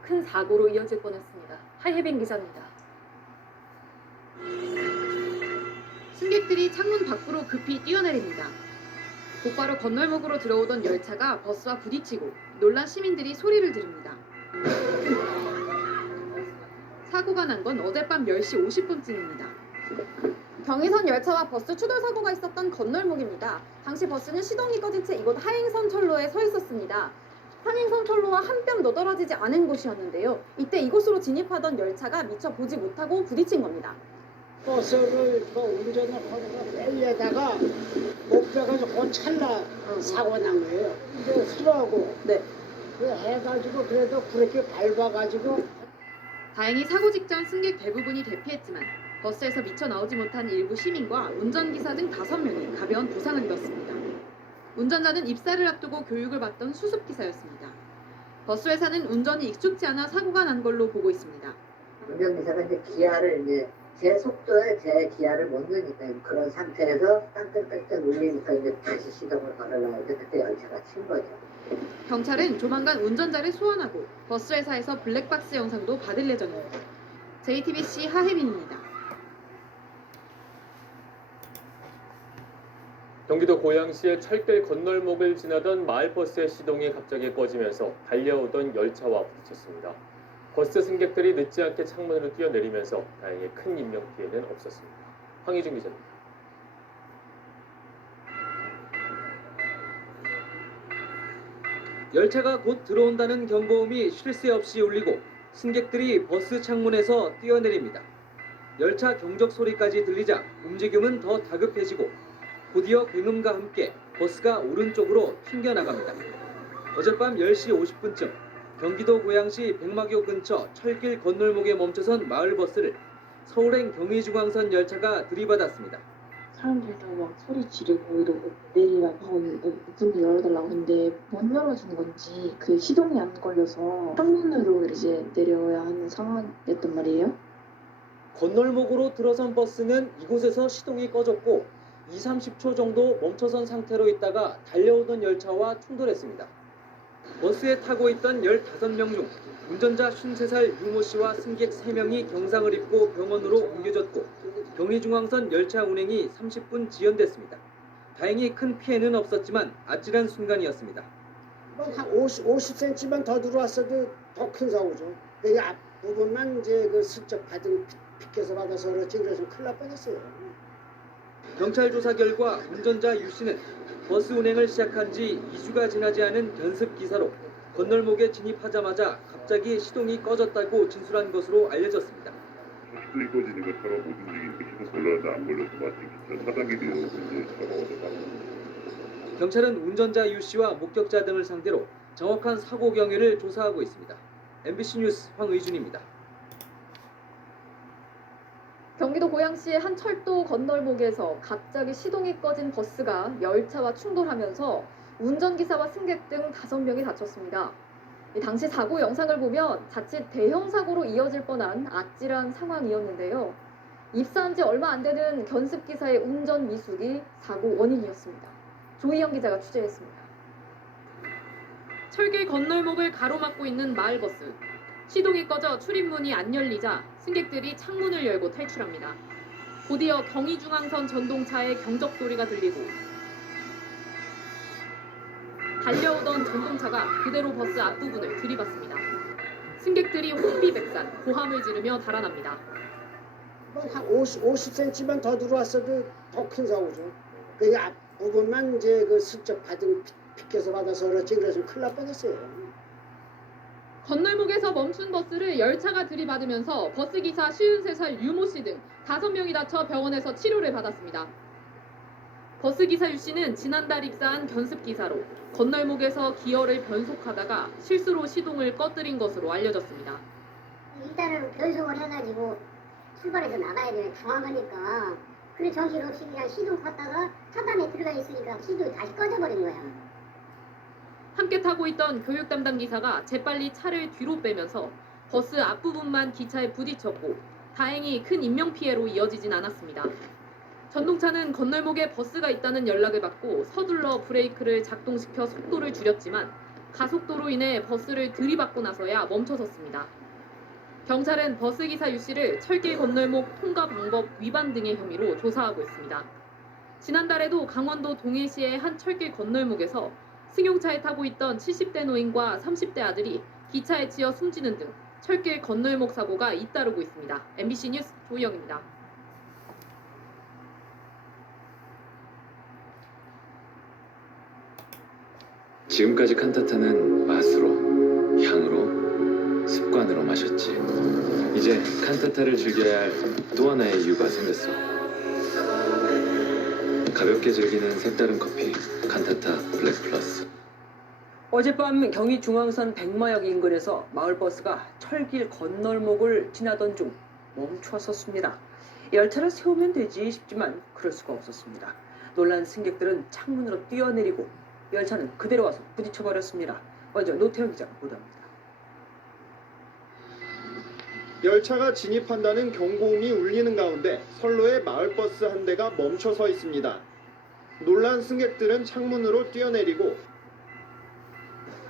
큰 사고로 이어질 뻔했습니다. 하예빈 기자입니다. 승객들이 창문 밖으로 급히 뛰어내립니다. 곧바로 건널목으로 들어오던 열차가 버스와 부딪히고 놀란 시민들이 소리를 지릅니다. 사고가 난 건 어젯밤 10시 50분쯤입니다. 경의선 열차와 버스 추돌 사고가 있었던 건널목입니다. 당시 버스는 시동이 꺼진 채 이곳 하행선 철로에 서 있었습니다. 상행선 철로와 한 뼘 너덜어지지 않은 곳이었는데요. 이때 이곳으로 진입하던 열차가 미처 보지 못하고 부딪힌 겁니다. 버스를 운전을 하다가 빼려다가 못 빼가지고 찰나 사고가 난 거예요. 근데 서라고 그 해가지고 그래도 브레이크 밟아가지고. 다행히 사고 직전 승객 대부분이 대피했지만 버스에서 미처 나오지 못한 일부 시민과 운전기사 등 5명이 가벼운 부상을 입었습니다. 운전자는 입사를 앞두고 교육을 받던 수습기사였습니다. 버스회사는 운전이 익숙지 않아 사고가 난 걸로 보고 있습니다. 운전기사가 이제 기아를 이제 제 속도에 제 기아를 못 넣으니까 그런 상태에서 딴딴딴딴 울리니까 이제 다시 시동을 걸으려고 했는데 그때 열차가 친 거죠. 경찰은 조만간 운전자를 소환하고 버스회사에서 블랙박스 영상도 받을 예정입니다. JTBC 하혜빈입니다. 경기도 고양시의 철길 건널목을 지나던 마을버스의 시동이 갑자기 꺼지면서 달려오던 열차와 부딪혔습니다. 버스 승객들이 늦지 않게 창문으로 뛰어내리면서 다행히 큰 인명피해는 없었습니다. 황희준 기자입니다. 열차가 곧 들어온다는 경보음이 쉴 새 없이 울리고 승객들이 버스 창문에서 뛰어내립니다. 열차 경적 소리까지 들리자 움직임은 더 다급해지고 곧이어 굉음과 함께 버스가 오른쪽으로 튕겨나갑니다. 어젯밤 10시 50분쯤 경기도 고양시 백마교 근처 철길 건널목에 멈춰선 마을버스를 서울행 경의중앙선 열차가 들이받았습니다. 사람들도 막 소리 지르고 이러고 내리라고 하고 문을 열어달라고 했는데 못 열어준 건지 그 시동이 안 걸려서 창문으로 이제 내려야 하는 상황이었단 말이에요. 건널목으로 들어선 버스는 이곳에서 시동이 꺼졌고 20-30초 정도 멈춰선 상태로 있다가 달려오던 열차와 충돌했습니다. 버스에 타고 있던 15명 중 운전자 53살 유모 씨와 승객 3명이 경상을 입고 병원으로 옮겨졌고 경의중앙선 열차 운행이 30분 지연됐습니다. 다행히 큰 피해는 없었지만 아찔한 순간이었습니다. 한 50cm만 더 들어왔어도 더 큰 사고죠. 근데 이 앞부분만 이제 그 슬쩍 피켓을 받아서 그렇지 그래서 큰일 날 뻔했어요. 경찰 조사 결과 운전자 유 씨는 버스 운행을 시작한 지 2주가 지나지 않은 견습 기사로 건널목에 진입하자마자 갑자기 시동이 꺼졌다고 진술한 것으로 알려졌습니다. 시동이 꺼지니까 차가 못 움직이니까 시동 걸렸는데 안 걸려서 마침 기차 차단기 되어서 이제 차가 얻어가는. 경찰은 운전자 유 씨와 목격자 등을 상대로 정확한 사고 경위를 조사하고 있습니다. MBC 뉴스 황의준입니다. 경기도 고양시의 한 철도 건널목에서 갑자기 시동이 꺼진 버스가 열차와 충돌하면서 운전기사와 승객 등 5명이 다쳤습니다. 당시 사고 영상을 보면 자칫 대형 사고로 이어질 뻔한 아찔한 상황이었는데요. 입사한 지 얼마 안 되는 견습기사의 운전 미숙이 사고 원인이었습니다. 조희영 기자가 취재했습니다. 철길 건널목을 가로막고 있는 마을버스. 시동이 꺼져 출입문이 안 열리자 승객들이 창문을 열고 탈출합니다. 곧이어 경의중앙선 전동차의 경적 소리가 들리고 달려오던 전동차가 그대로 버스 앞부분을 들이받습니다. 승객들이 혼비백산, 고함을 지르며 달아납니다. 한 50cm만 더 들어왔어도 더 큰 사고죠. 그 앞부분만 이제 그 슬쩍 피켜서 받아서 그렇지, 그래서 큰일 날 뻔했어요. 건널목에서 멈춘 버스를 열차가 들이받으면서 버스기사 53살 유모 씨 등 5명이 다쳐 병원에서 치료를 받았습니다. 버스기사 유 씨는 지난달 입사한 견습기사로 건널목에서 기어를 변속하다가 실수로 시동을 꺼뜨린 것으로 알려졌습니다. 일단은 변속을 해가지고 출발해서 나가야 되는 중앙하니까 그래 정신없이 그냥 시동 껐다가 차단에 들어가 있으니까 시동이 다시 꺼져버린 거야. 함께 타고 있던 교육 담당 기사가 재빨리 차를 뒤로 빼면서 버스 앞부분만 기차에 부딪혔고 다행히 큰 인명피해로 이어지진 않았습니다. 전동차는 건널목에 버스가 있다는 연락을 받고 서둘러 브레이크를 작동시켜 속도를 줄였지만 가속도로 인해 버스를 들이받고 나서야 멈춰섰습니다. 경찰은 버스기사 유 씨를 철길 건널목 통과 방법 위반 등의 혐의로 조사하고 있습니다. 지난달에도 강원도 동해시의 한 철길 건널목에서 승용차에 타고 있던 70대 노인과 30대 아들이 기차에 치여 숨지는 등 철길 건널목 사고가 잇따르고 있습니다. MBC 뉴스 조희영입니다. 지금까지 칸타타는 맛으로, 향으로, 습관으로 마셨지. 이제 칸타타를 즐겨야 할 또 하나의 이유가 생겼어. 가볍게 즐기는 색다른 커피, 칸타타 블랙 플러스. 어젯밤 경의중앙선 백마역 인근에서 마을버스가 철길 건널목을 지나던 중 멈춰섰습니다. 열차를 세우면 되지 싶지만 그럴 수가 없었습니다. 놀란 승객들은 창문으로 뛰어내리고 열차는 그대로 와서 부딪혀버렸습니다. 먼저 노태영 기자가 보도합니다. 열차가 진입한다는 경고음이 울리는 가운데 선로에 마을버스 한 대가 멈춰서 있습니다. 놀란 승객들은 창문으로 뛰어내리고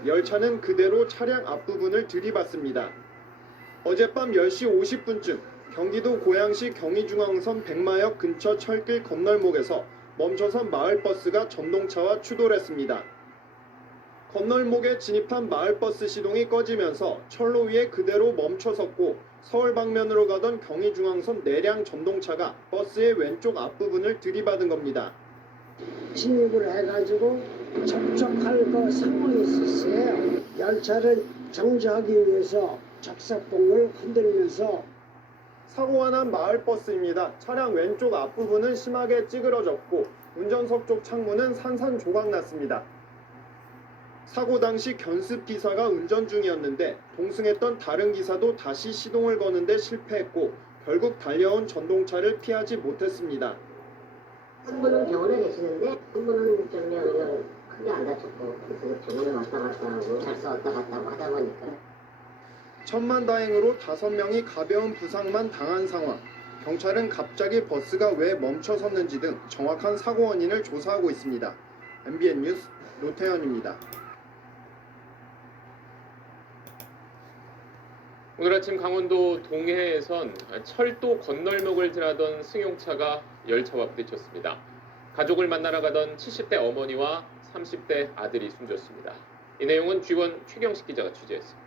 열차는 그대로 차량 앞부분을 들이받습니다. 어젯밤 10시 50분쯤 경기도 고양시 경의중앙선 백마역 근처 철길 건널목에서 멈춰선 마을버스가 전동차와 추돌했습니다. 건널목에 진입한 마을버스 시동이 꺼지면서 철로 위에 그대로 멈춰섰고 서울 방면으로 가던 경의중앙선 내량 전동차가 버스의 왼쪽 앞부분을 들이받은 겁니다. 진입을 해가지고 접촉할 그 상황이 있었어요. 열차를 정지하기 위해서 적석봉을 흔들면서 사고가 난 마을버스입니다. 차량 왼쪽 앞부분은 심하게 찌그러졌고 운전석 쪽 창문은 산산조각 났습니다. 사고 당시 견습 기사가 운전 중이었는데 동승했던 다른 기사도 다시 시동을 거는데 실패했고 결국 달려온 전동차를 피하지 못했습니다. 한 분은 병원에 계시는데 한 분은 좀 크게 안 다쳤고 그래서 병원에 왔다 갔다 하고 잘 왔다 갔다 하다 보니까 천만다행으로 5명이 가벼운 부상만 당한 상황. 경찰은 갑자기 버스가 왜 멈춰섰는지 등 정확한 사고 원인을 조사하고 있습니다. MBN 뉴스 노태현입니다. 오늘 아침 강원도 동해에선 철도 건널목을 지나던 승용차가 열차와 부딪혔습니다. 가족을 만나러 가던 70대 어머니와 30대 아들이 숨졌습니다. 이 내용은 G1 최경식 기자가 취재했습니다.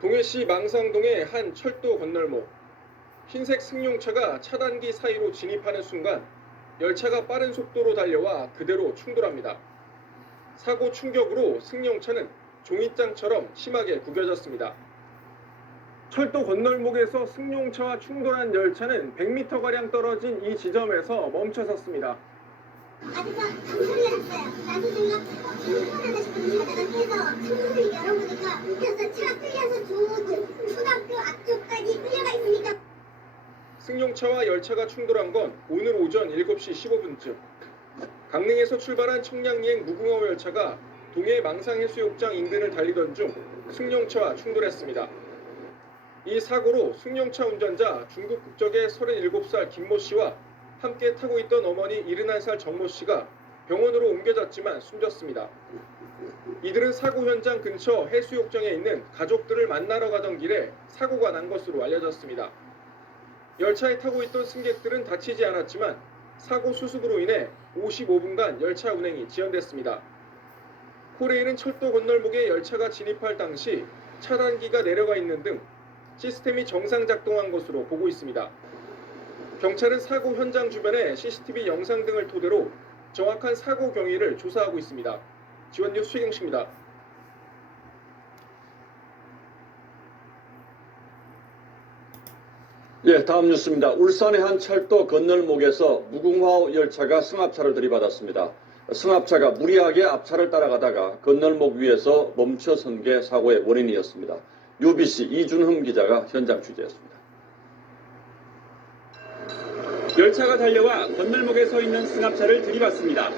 동해시 망상동의 한 철도 건널목. 흰색 승용차가 차단기 사이로 진입하는 순간 열차가 빠른 속도로 달려와 그대로 충돌합니다. 사고 충격으로 승용차는 종이장처럼 심하게 구겨졌습니다. 철도 건널목에서 승용차와 충돌한 열차는 100m가량 떨어진 이 지점에서 멈춰섰습니다. 아주가 소리가 났어요. 나도 내가 출근하고 싶어서 자다가 깨서 창문을 열어보니까 그래서 차가 끌려서 초등학교 앞쪽까지 끌려가 있으니까 승용차와 열차가 충돌한 건 오늘 오전 7시 15분쯤 강릉에서 출발한 청량리행 무궁화 열차가 동해 망상해수욕장 인근을 달리던 중 승용차와 충돌했습니다. 이 사고로 승용차 운전자 중국 국적의 37살 김모 씨와 함께 타고 있던 어머니 71살 정모 씨가 병원으로 옮겨졌지만 숨졌습니다. 이들은 사고 현장 근처 해수욕장에 있는 가족들을 만나러 가던 길에 사고가 난 것으로 알려졌습니다. 열차에 타고 있던 승객들은 다치지 않았지만 사고 수습으로 인해 55분간 열차 운행이 지연됐습니다. 코레일은 철도 건널목에 열차가 진입할 당시 차단기가 내려가 있는 등 시스템이 정상 작동한 것으로 보고 있습니다. 경찰은 사고 현장 주변의 CCTV 영상 등을 토대로 정확한 사고 경위를 조사하고 있습니다. 지원뉴스 최경식입니다. 예, 다음 뉴스입니다. 울산의 한 철도 건널목에서 무궁화 열차가 승합차를 들이받았습니다. 승합차가 무리하게 앞차를 따라가다가 건널목 위에서 멈춰선 게 사고의 원인이었습니다. UBC 이준흠 기자가 현장 취재했습니다. 열차가 달려와 건널목에 서 있는 승합차를 들이받습니다.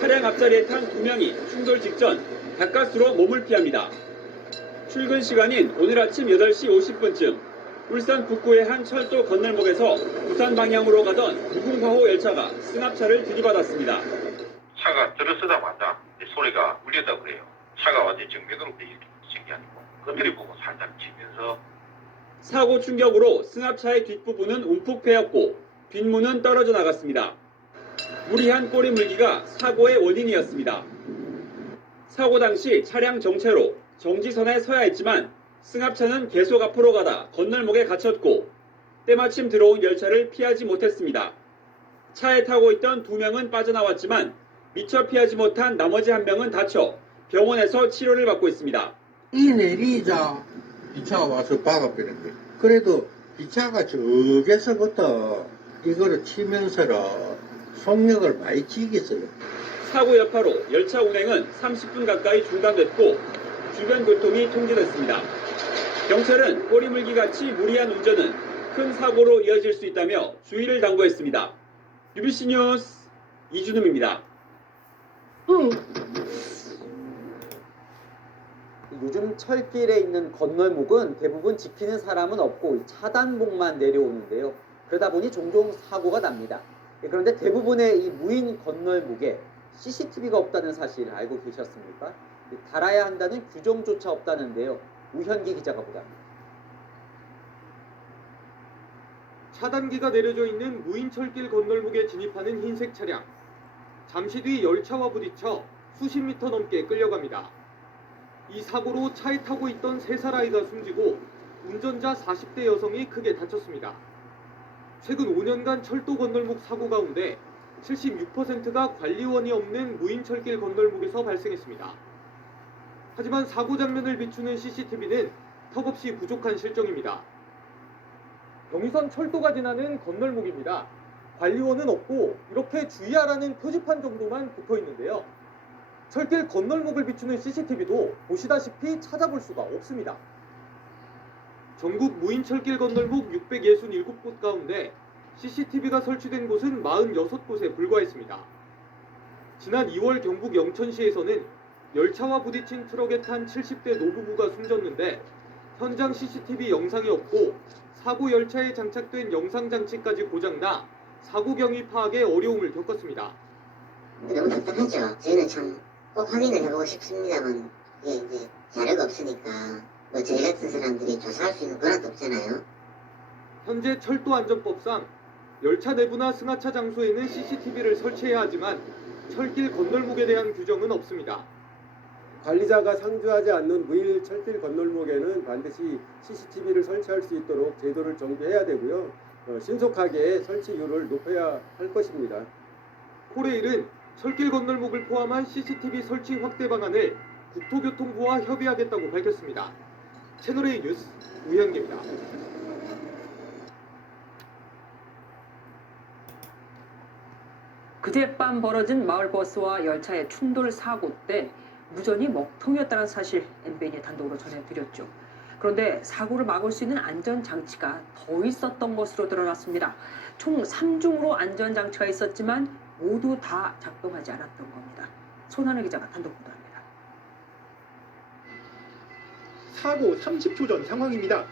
차량 앞자리에 탄 2명이 충돌 직전 가까스로 몸을 피합니다. 출근 시간인 오늘 아침 8시 50분쯤 울산 북구의 한 철도 건널목에서 부산 방향으로 가던 무궁화호 열차가 승합차를 들이받았습니다. 차가 들어서자마자 소리가 울렸다고 그래요. 차가 완전히 정면으로 이렇게 친 게 아니고 겉들이 보고 살짝 치면서 사고 충격으로 승합차의 뒷부분은 움푹 패였고 뒷문은 떨어져 나갔습니다. 무리한 꼬리 물기가 사고의 원인이었습니다. 사고 당시 차량 정체로 정지선에 서야 했지만 승합차는 계속 앞으로 가다 건널목에 갇혔고 때마침 들어온 열차를 피하지 못했습니다. 차에 타고 있던 2명은 빠져나왔지만 미처 피하지 못한 나머지 1명은 다쳐 병원에서 치료를 받고 있습니다. 이 내리자 기차가 와서 박아버린 거예요. 그래도 기차가 저기서부터 이거를 치면서라 속력을 많이 치겠어요. 사고 여파로 열차 운행은 30분 가까이 중단됐고 주변 교통이 통제됐습니다. 경찰은 꼬리물기같이 무리한 운전은 큰 사고로 이어질 수 있다며 주의를 당부했습니다. UBC 뉴스 이준흠입니다. 요즘 철길에 있는 건널목은 대부분 지키는 사람은 없고 차단봉만 내려오는데요. 그러다 보니 종종 사고가 납니다. 그런데 대부분의 이 무인 건널목에 CCTV가 없다는 사실 알고 계셨습니까? 달아야 한다는 규정조차 없다는데요. 우현기 기자가 보도합니다. 차단기가 내려져 있는 무인 철길 건널목에 진입하는 흰색 차량. 잠시 뒤 열차와 부딪혀 수십 미터 넘게 끌려갑니다. 이 사고로 차에 타고 있던 3살 아이가 숨지고 운전자 40대 여성이 크게 다쳤습니다. 최근 5년간 철도 건널목 사고 가운데 76%가 관리원이 없는 무인 철길 건널목에서 발생했습니다. 하지만 사고 장면을 비추는 CCTV는 턱없이 부족한 실정입니다. 경의선 철도가 지나는 건널목입니다. 관리원은 없고 이렇게 주의하라는 표지판 정도만 붙어 있는데요. 철길 건널목을 비추는 CCTV도 보시다시피 찾아볼 수가 없습니다. 전국 무인 철길 건널목 667곳 가운데 CCTV가 설치된 곳은 46곳에 불과했습니다. 지난 2월 경북 영천시에서는 열차와 부딪힌 트럭에 탄 70대 노부부가 숨졌는데 현장 CCTV 영상이 없고 사고 열차에 장착된 영상장치까지 고장나 사고 경위 파악에 어려움을 겪었습니다. 너무 답답하죠. 저희는 참 꼭 확인을 해보고 싶습니다만 이게 이제 자료가 없으니까 뭐 저희 같은 사람들이 조사할 수 있는 권한도 없잖아요. 현재 철도안전법상 열차 내부나 승하차 장소에는 CCTV를 설치해야 하지만 철길 건널목에 대한 규정은 없습니다. 관리자가 상주하지 않는 무인 철길 건널목에는 반드시 CCTV를 설치할 수 있도록 제도를 정비해야 되고요. 신속하게 설치율을 높여야 할 것입니다. 코레일은 철길 건널목을 포함한 CCTV 설치 확대 방안을 국토교통부와 협의하겠다고 밝혔습니다. 채널A 뉴스 우현기입니다. 그제밤 벌어진 마을버스와 열차의 충돌 사고 때 무전이 먹통이었다는 사실 MBN이 단독으로 전해드렸죠. 그런데 사고를 막을 수 있는 안전장치가 더 있었던 것으로 드러났습니다. 총 3중으로 안전장치가 있었지만 모두 다 작동하지 않았던 겁니다. 손하늘 기자가 단독 보도합니다. 사고 30초 전 상황입니다.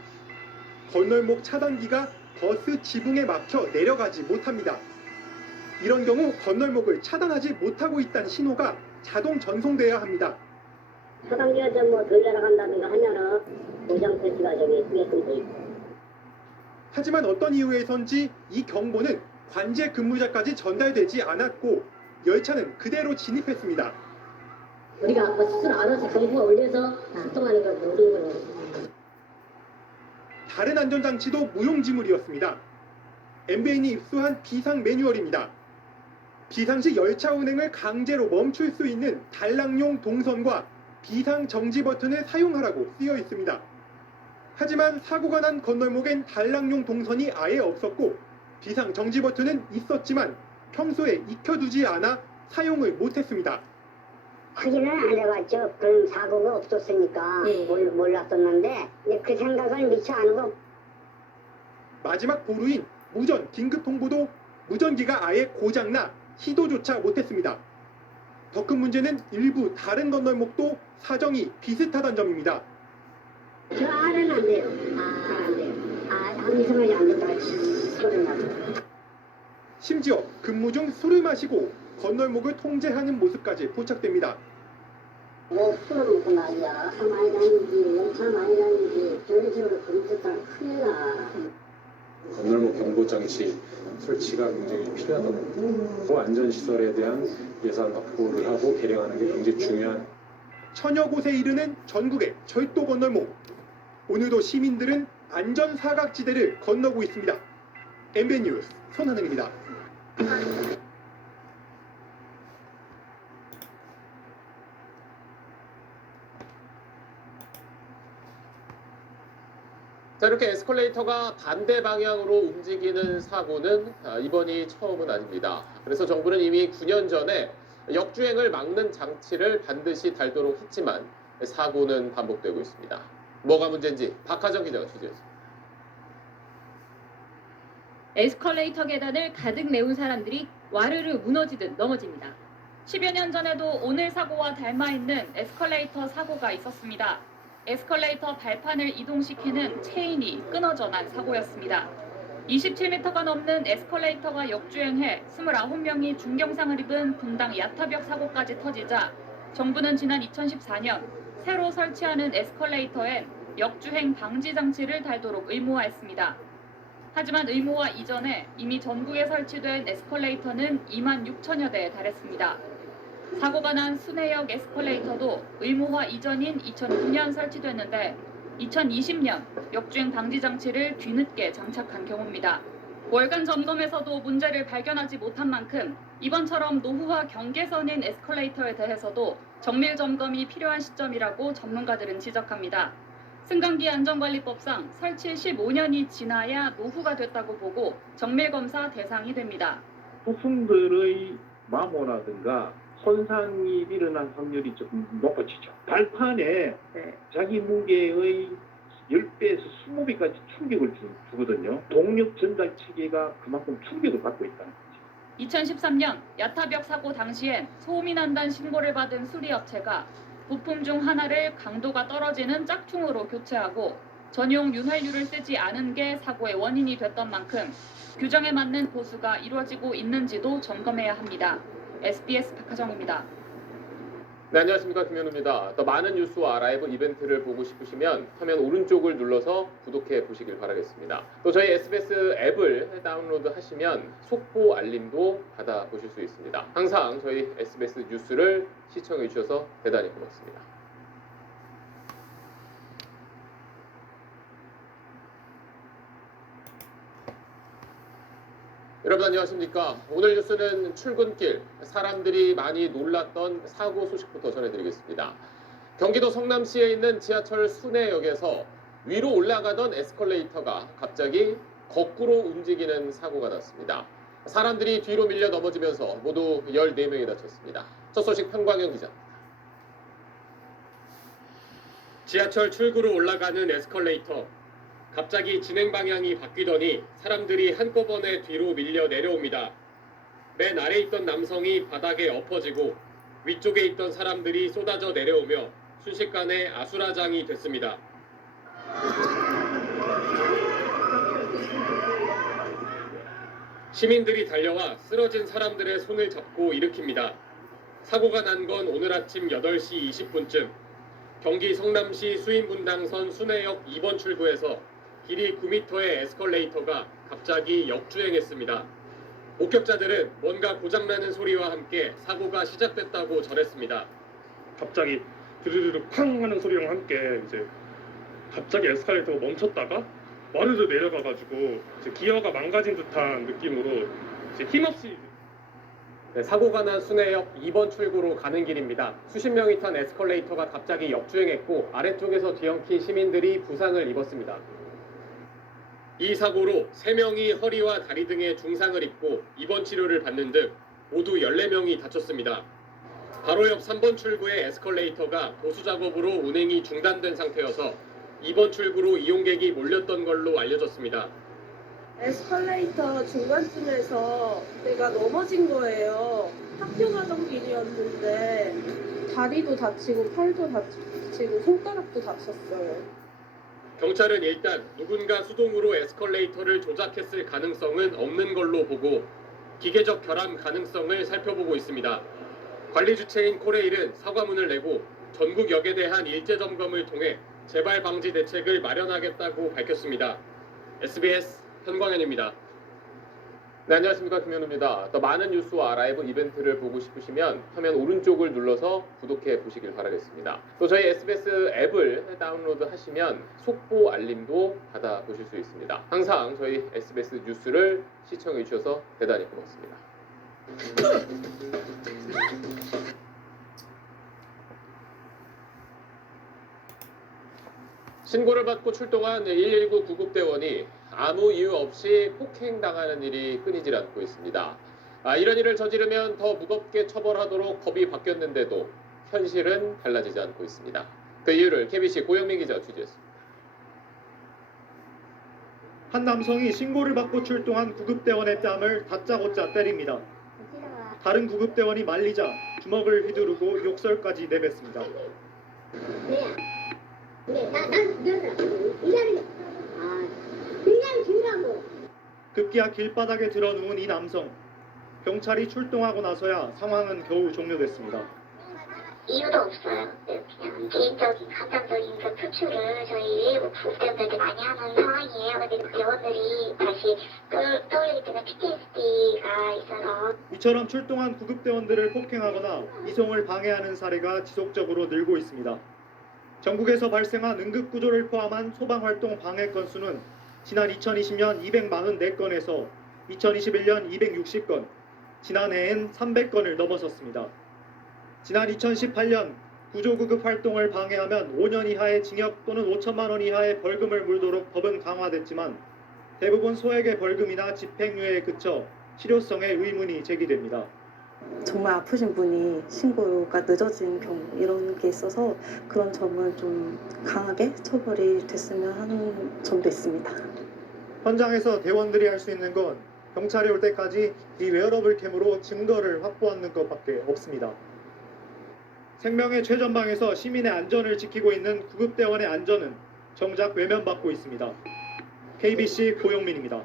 건널목 차단기가 버스 지붕에 막혀 내려가지 못합니다. 이런 경우 건널목을 차단하지 못하고 있다는 신호가 자동 전송돼야 합니다. 차단기가 좀 덜 내려간다든가 하면은 고장 패치가 저기 되게끔 돼 있고. 하지만 어떤 이유에선지 이 경보는 관제 근무자까지 전달되지 않았고 열차는 그대로 진입했습니다. 우리가 스스로 알아서 정부가 올려서 소통하는 걸 모르는 거예요. 다른 안전장치도 무용지물이었습니다. MBN이 입수한 비상 매뉴얼입니다. 비상시 열차 운행을 강제로 멈출 수 있는 단락용 동선과 비상 정지 버튼을 사용하라고 쓰여 있습니다. 하지만 사고가 난 건널목엔 단락용 동선이 아예 없었고 비상 정지 버튼은 있었지만 평소에 익혀두지 않아 사용을 못했습니다. 확인을 안 해봤죠. 그런 사고가 없었으니까 몰랐었는데 그 생각을 미처 안 하고 마지막 보루인 무전 긴급 통보도 무전기가 아예 고장나 시도조차 못했습니다. 더 큰 문제는 일부 다른 건널목도 사정이 비슷하다는 점입니다. 저 아래는 안 돼요. 안 돼요. 항상하지 안 된다. 소리 나고. 심지어 근무 중 술을 마시고 건널목을 통제하는 모습까지 포착됩니다. 뭐 술을 먹고 말이야. 차 많이 다니지, 열차 많이 다니지. 저런 식으로 그립쳤다가 큰일 나. 건널목 경보 장치 설치가 굉장히 필요하다고 안전시설에 대한 예산 확보를 하고 개량하는 게 굉장히 중요한. 천여 곳에 이르는 전국의 철도 건널목. 오늘도 시민들은 안전 사각지대를 건너고 있습니다. MBN 뉴스 손하늘입니다. 자, 이렇게 에스컬레이터가 반대 방향으로 움직이는 사고는 이번이 처음은 아닙니다. 그래서 정부는 이미 9년 전에 역주행을 막는 장치를 반드시 달도록 했지만 사고는 반복되고 있습니다. 뭐가 문제인지 박하정 기자가 취재했습니다. 에스컬레이터 계단을 가득 메운 사람들이 와르르 무너지듯 넘어집니다. 10여 년 전에도 오늘 사고와 닮아있는 에스컬레이터 사고가 있었습니다. 에스컬레이터 발판을 이동시키는 체인이 끊어져 난 사고였습니다. 27m가 넘는 에스컬레이터가 역주행해 29명이 중경상을 입은 분당 야타벽 사고까지 터지자 정부는 지난 2014년 새로 설치하는 에스컬레이터엔 역주행 방지 장치를 달도록 의무화했습니다. 하지만 의무화 이전에 이미 전국에 설치된 에스컬레이터는 2만 6천여 대에 달했습니다. 사고가 난 순회역 에스컬레이터도 의무화 이전인 2009년 설치됐는데 2020년 역주행 방지 장치를 뒤늦게 장착한 경우입니다. 월간 점검에서도 문제를 발견하지 못한 만큼 이번처럼 노후화 경계선인 에스컬레이터에 대해서도 정밀 점검이 필요한 시점이라고 전문가들은 지적합니다. 승강기 안전관리법상 설치 15년이 지나야 노후가 됐다고 보고 정밀 검사 대상이 됩니다. 부품들의 마모라든가 손상이 일어날 확률이 조금 높아지죠. 발판에 자기 무게의 10배에서 20배까지 충격을 주거든요. 동력 전달 체계가 그만큼 충격을 받고 있다는 거죠. 2013년 야타벽 사고 당시엔 소음이 난다는 신고를 받은 수리업체가 부품 중 하나를 강도가 떨어지는 짝퉁으로 교체하고 전용 윤활유를 쓰지 않은 게 사고의 원인이 됐던 만큼 규정에 맞는 보수가 이루어지고 있는지도 점검해야 합니다. SBS 박하정입니다. 네, 안녕하십니까, 김현우입니다. 더 많은 뉴스와 라이브 이벤트를 보고 싶으시면 화면 오른쪽을 눌러서 구독해 보시길 바라겠습니다. 또 저희 SBS 앱을 다운로드 하시면 속보 알림도 받아보실 수 있습니다. 항상 저희 SBS 뉴스를 시청해 주셔서 대단히 고맙습니다. 여러분 안녕하십니까. 오늘 뉴스는 출근길 사람들이 많이 놀랐던 사고 소식부터 전해드리겠습니다. 경기도 성남시에 있는 지하철 순회역에서 위로 올라가던 에스컬레이터가 갑자기 거꾸로 움직이는 사고가 났습니다. 사람들이 뒤로 밀려 넘어지면서 모두 14명이 다쳤습니다. 첫 소식潘광영 기자입니다. 지하철 출구로 올라가는 에스컬레이터. 갑자기 진행 방향이 바뀌더니 사람들이 한꺼번에 뒤로 밀려 내려옵니다. 맨 아래 있던 남성이 바닥에 엎어지고 위쪽에 있던 사람들이 쏟아져 내려오며 순식간에 아수라장이 됐습니다. 시민들이 달려와 쓰러진 사람들의 손을 잡고 일으킵니다. 사고가 난 건 오늘 아침 8시 20분쯤 경기 성남시 수인분당선 순회역 2번 출구에서 길이 9m의 에스컬레이터가 갑자기 역주행했습니다. 목격자들은 뭔가 고장나는 소리와 함께 사고가 시작됐다고 전했습니다. 갑자기 드르르르 쾅 하는 소리랑 함께 이제 갑자기 에스컬레이터가 멈췄다가 와르르 내려가가지고 이제 기어가 망가진 듯한 느낌으로 이제 힘없이 네, 사고가 난 순회역 2번 출구로 가는 길입니다. 수십 명이 탄 에스컬레이터가 갑자기 역주행했고 아래쪽에서 뒤엉킨 시민들이 부상을 입었습니다. 이 사고로 3명이 허리와 다리 등에 중상을 입고 입원 치료를 받는 등 모두 14명이 다쳤습니다. 바로 옆 3번 출구의 에스컬레이터가 보수 작업으로 운행이 중단된 상태여서 2번 출구로 이용객이 몰렸던 걸로 알려졌습니다. 에스컬레이터 중간쯤에서 내가 넘어진 거예요. 학교 가던 길이었는데 다리도 다치고 팔도 다치고 손가락도 다쳤어요. 경찰은 일단 누군가 수동으로 에스컬레이터를 조작했을 가능성은 없는 걸로 보고 기계적 결함 가능성을 살펴보고 있습니다. 관리 주체인 코레일은 사과문을 내고 전국 역에 대한 일제 점검을 통해 재발 방지 대책을 마련하겠다고 밝혔습니다. SBS 현광현입니다. 네, 안녕하십니까, 김현우입니다. 더 많은 뉴스와 라이브 이벤트를 보고 싶으시면 화면 오른쪽을 눌러서 구독해 보시길 바라겠습니다. 또 저희 SBS 앱을 다운로드 하시면 속보 알림도 받아보실 수 있습니다. 항상 저희 SBS 뉴스를 시청해 주셔서 대단히 고맙습니다. 신고를 받고 출동한 119 구급대원이 아무 이유 없이 폭행당하는 일이 끊이질 않고 있습니다. 이런 일을 저지르면 더 무겁게 처벌하도록 법이 바뀌었는데도 현실은 달라지지 않고 있습니다. 그 이유를 KBC 고영민 기자가 취재했습니다. 한 남성이 신고를 받고 출동한 구급대원의 뺨을 다짜고짜 때립니다. 다른 구급대원이 말리자 주먹을 휘두르고 욕설까지 내뱉습니다. 급기야 길바닥에 드러누운 이 남성. 경찰이 출동하고 나서야 상황은 겨우 종료됐습니다. 이유도 없어요. 그냥 개인적인 감정적인 그 표출을 저희 구급대원들이 많이 하는 상황이에요. 근데 대원들이 다시 떠올리기 때문에 PTSD가 있어서. 이처럼 출동한 구급대원들을 폭행하거나 이송을 방해하는 사례가 지속적으로 늘고 있습니다. 전국에서 발생한 응급구조를 포함한 소방활동 방해 건수는 지난 2020년 244건에서 2021년 260건, 지난해엔 300건을 넘어섰습니다. 지난 2018년 구조구급 활동을 방해하면 5년 이하의 징역 또는 5천만 원 이하의 벌금을 물도록 법은 강화됐지만 대부분 소액의 벌금이나 집행유예에 그쳐 실효성에 의문이 제기됩니다. 정말 아프신 분이 신고가 늦어진 경우 이런 게 있어서 그런 점은 좀 강하게 처벌이 됐으면 하는 점도 있습니다. 현장에서 대원들이 할 수 있는 건 경찰이 올 때까지 이 웨어러블 캠으로 증거를 확보하는 것밖에 없습니다. 생명의 최전방에서 시민의 안전을 지키고 있는 구급대원의 안전은 정작 외면받고 있습니다. KBC 고영민입니다.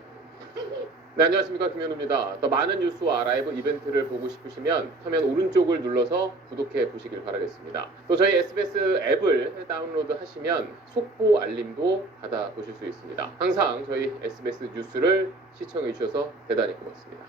네, 안녕하십니까, 김현우입니다. 더 많은 뉴스와 라이브 이벤트를 보고 싶으시면 화면 오른쪽을 눌러서 구독해 보시길 바라겠습니다. 또 저희 SBS 앱을 다운로드 하시면 속보 알림도 받아보실 수 있습니다. 항상 저희 SBS 뉴스를 시청해 주셔서 대단히 고맙습니다.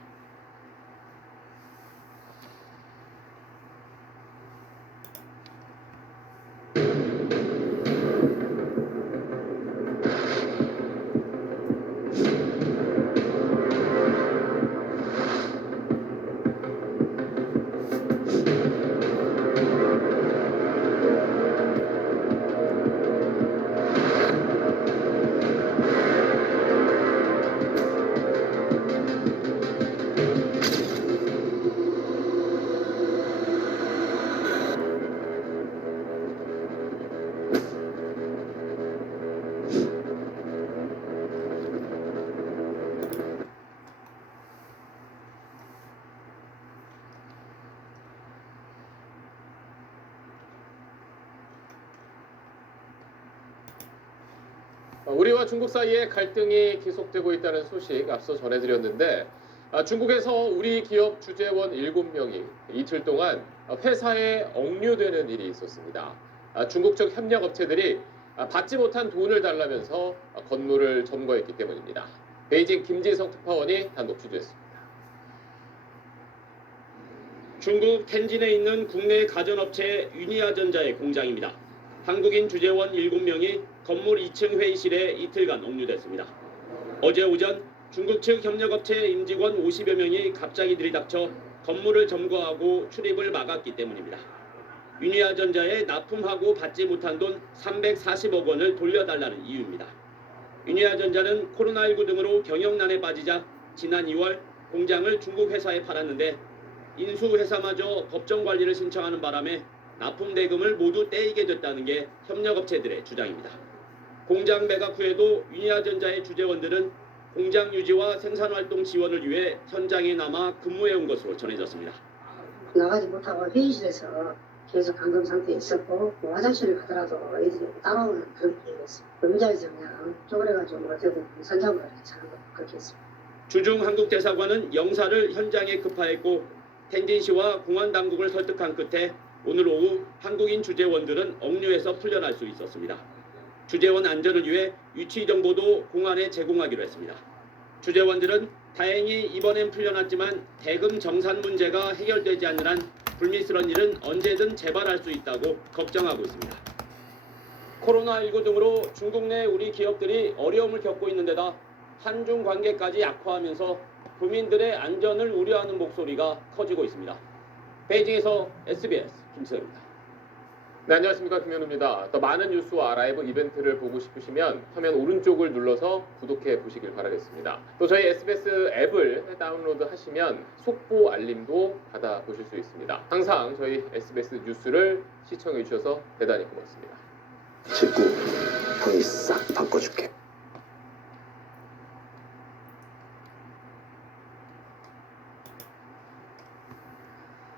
우리와 중국 사이에 갈등이 계속되고 있다는 소식 앞서 전해드렸는데 중국에서 우리 기업 주재원 7명이 이틀 동안 회사에 억류되는 일이 있었습니다. 중국 측 협력업체들이 받지 못한 돈을 달라면서 건물을 점거했기 때문입니다. 베이징 김지성 특파원이 단독 취재했습니다. 중국 텐진에 있는 국내 가전업체 유니아전자의 공장입니다. 한국인 주재원 7명이 건물 2층 회의실에 이틀간 억류됐습니다. 어제 오전 중국 측 협력업체 임직원 50여 명이 갑자기 들이닥쳐 건물을 점거하고 출입을 막았기 때문입니다. 유니아전자에 납품하고 받지 못한 돈 340억 원을 돌려달라는 이유입니다. 유니아전자는 코로나19 등으로 경영난에 빠지자 지난 2월 공장을 중국 회사에 팔았는데 인수회사마저 법정 관리를 신청하는 바람에 납품 대금을 모두 떼이게 됐다는 게 협력업체들의 주장입니다. 공장 매각 후에도 유니아전자의 주재원들은 공장 유지와 생산활동 지원을 위해 현장에 남아 근무해온 것으로 전해졌습니다. 나가지 못하고 회의실에서 계속 감금 상태에 있었고 뭐 화장실을 가더라도 애들이 따라오는 그런 분위기였습니다. 의자에서 그냥 쪼그려가지고 어떻게 보면 선장으로 이렇게 자는 거 그렇게 했습니다. 주중 한국 대사관은 영사를 현장에 급파했고 텐진시와 공안 당국을 설득한 끝에 오늘 오후 한국인 주재원들은 억류에서 풀려날 수 있었습니다. 주재원 안전을 위해 위치 정보도 공안에 제공하기로 했습니다. 주재원들은 다행히 이번엔 풀려났지만 대금 정산 문제가 해결되지 않는 한 불미스러운 일은 언제든 재발할 수 있다고 걱정하고 있습니다. 코로나19 등으로 중국 내 우리 기업들이 어려움을 겪고 있는 데다 한중 관계까지 악화하면서 국민들의 안전을 우려하는 목소리가 커지고 있습니다. 베이징에서 SBS 김수현입니다. 네, 안녕하십니까. 김현우입니다. 더 많은 뉴스와 라이브 이벤트를 보고 싶으시면 화면 오른쪽을 눌러서 구독해 보시길 바라겠습니다. 또 저희 SBS 앱을 다운로드 하시면 속보 알림도 받아보실 수 있습니다. 항상 저희 SBS 뉴스를 시청해 주셔서 대단히 고맙습니다. 직구 형이 싹 바꿔줄게.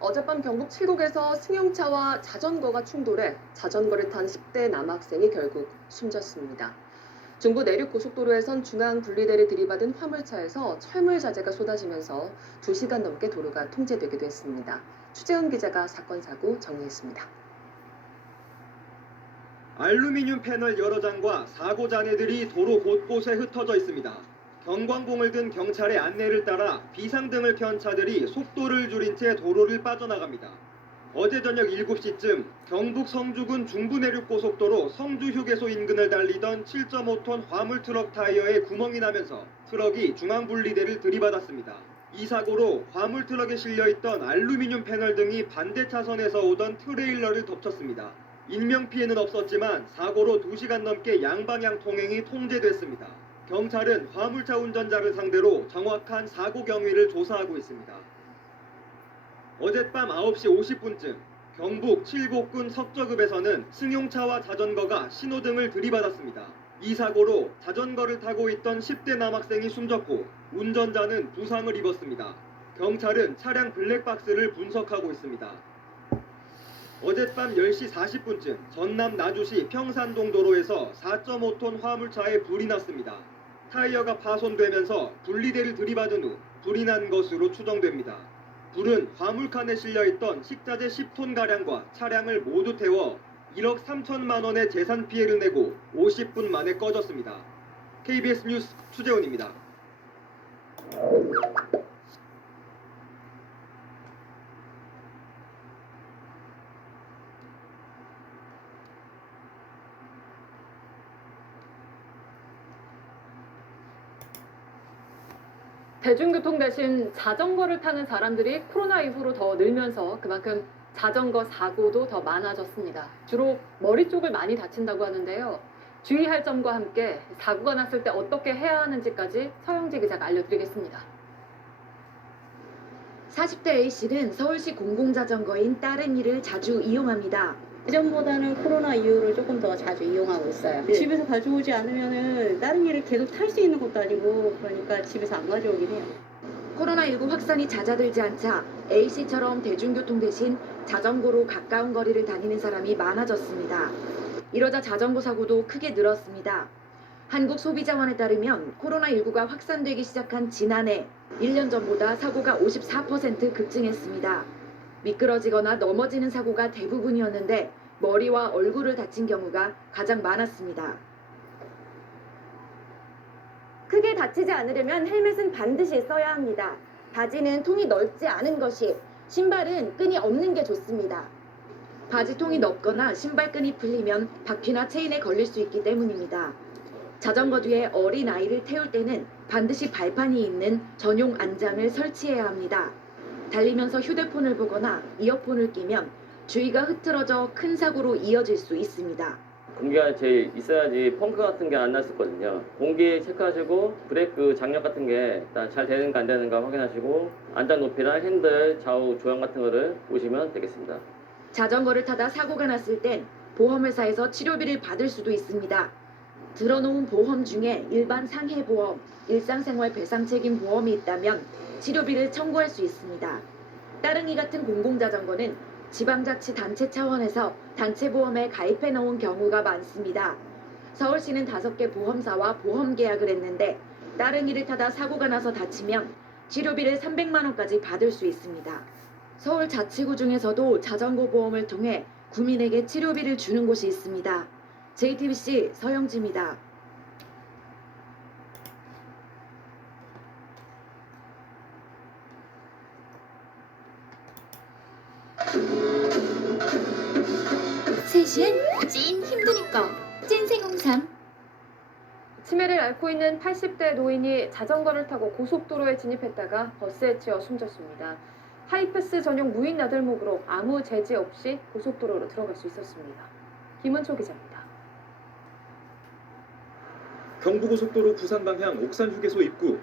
어젯밤 경북 칠곡에서 승용차와 자전거가 충돌해 자전거를 탄 10대 남학생이 결국 숨졌습니다. 중부 내륙 고속도로에선 중앙 분리대를 들이받은 화물차에서 철물 자재가 쏟아지면서 2시간 넘게 도로가 통제되기도 했습니다. 추재훈 기자가 사건 사고 정리했습니다. 알루미늄 패널 여러 장과 사고 잔해들이 도로 곳곳에 흩어져 있습니다. 경광봉을 든 경찰의 안내를 따라 비상등을 켠 차들이 속도를 줄인 채 도로를 빠져나갑니다. 어제 저녁 7시쯤 경북 성주군 중부내륙고속도로 성주휴게소 인근을 달리던 7.5톤 화물트럭 타이어에 구멍이 나면서 트럭이 중앙분리대를 들이받았습니다. 이 사고로 화물트럭에 실려있던 알루미늄 패널 등이 반대 차선에서 오던 트레일러를 덮쳤습니다. 인명피해는 없었지만 사고로 2시간 넘게 양방향 통행이 통제됐습니다. 경찰은 화물차 운전자를 상대로 정확한 사고 경위를 조사하고 있습니다. 어젯밤 9시 50분쯤 경북 칠곡군 석저급에서는 승용차와 자전거가 신호등을 들이받았습니다. 이 사고로 자전거를 타고 있던 10대 남학생이 숨졌고 운전자는 부상을 입었습니다. 경찰은 차량 블랙박스를 분석하고 있습니다. 어젯밤 10시 40분쯤 전남 나주시 평산동 도로에서 4.5톤 화물차에 불이 났습니다. 타이어가 파손되면서 분리대를 들이받은 후 불이 난 것으로 추정됩니다. 불은 화물칸에 실려있던 식자재 10톤가량과 차량을 모두 태워 1억 3천만 원의 재산 피해를 내고 50분 만에 꺼졌습니다. KBS 뉴스 추재훈입니다. 대중교통 대신 자전거를 타는 사람들이 코로나 이후로 더 늘면서 그만큼 자전거 사고도 더 많아졌습니다. 주로 머리 쪽을 많이 다친다고 하는데요. 주의할 점과 함께 사고가 났을 때 어떻게 해야 하는지까지 서영지 기자가 알려드리겠습니다. 40대 A씨는 서울시 공공자전거인 따릉이를 자주 이용합니다. 예전보다는 코로나 이후로 조금 더 자주 이용하고 있어요. 집에서 가져오지 않으면은 따릉이를 계속 탈 수 있는 것도 아니고 그러니까 집에서 안 가져오긴 해요. 코로나19 확산이 잦아들지 않자 A씨처럼 대중교통 대신 자전거로 가까운 거리를 다니는 사람이 많아졌습니다. 이러자 자전거 사고도 크게 늘었습니다. 한국소비자원에 따르면 코로나19가 확산되기 시작한 지난해 1년 전보다 사고가 54% 급증했습니다. 미끄러지거나 넘어지는 사고가 대부분이었는데 머리와 얼굴을 다친 경우가 가장 많았습니다. 크게 다치지 않으려면 헬멧은 반드시 써야 합니다. 바지는 통이 넓지 않은 것이, 신발은 끈이 없는 게 좋습니다. 바지통이 넓거나 신발끈이 풀리면 바퀴나 체인에 걸릴 수 있기 때문입니다. 자전거 뒤에 어린 아이를 태울 때는 반드시 발판이 있는 전용 안장을 설치해야 합니다. 달리면서 휴대폰을 보거나 이어폰을 끼면 주의가 흐트러져 큰 사고로 이어질 수 있습니다. 공기가 제일 있어야지 펑크 같은 게 안 날 수 있거든요. 공기 체크하시고 브레이크 장력 같은 게 잘 되는가 안 되는가 확인하시고 안전 높이랑 핸들 좌우 조향 같은 거를 보시면 되겠습니다. 자전거를 타다 사고가 났을 땐 보험회사에서 치료비를 받을 수도 있습니다. 들어놓은 보험 중에 일반 상해보험, 일상생활 배상책임 보험이 있다면 치료비를 청구할 수 있습니다. 따릉이 같은 공공자전거는 지방자치단체 차원에서 단체보험에 가입해 놓은 경우가 많습니다. 서울시는 5개 보험사와 보험 계약을 했는데 따릉이를 타다 사고가 나서 다치면 치료비를 300만 원까지 받을 수 있습니다. 서울자치구 중에서도 자전거 보험을 통해 구민에게 치료비를 주는 곳이 있습니다. JTBC 서영지입니다. 셋은 찐 힘드니까 찐생홍삼. 치매를 앓고 있는 80대 노인이 자전거를 타고 고속도로에 진입했다가 버스에 치여 숨졌습니다. 하이패스 전용 무인 나들목으로 아무 제지 없이 고속도로로 들어갈 수 있었습니다. 김은초 기자입니다. 경부고속도로 부산 방향 옥산 휴게소 입구.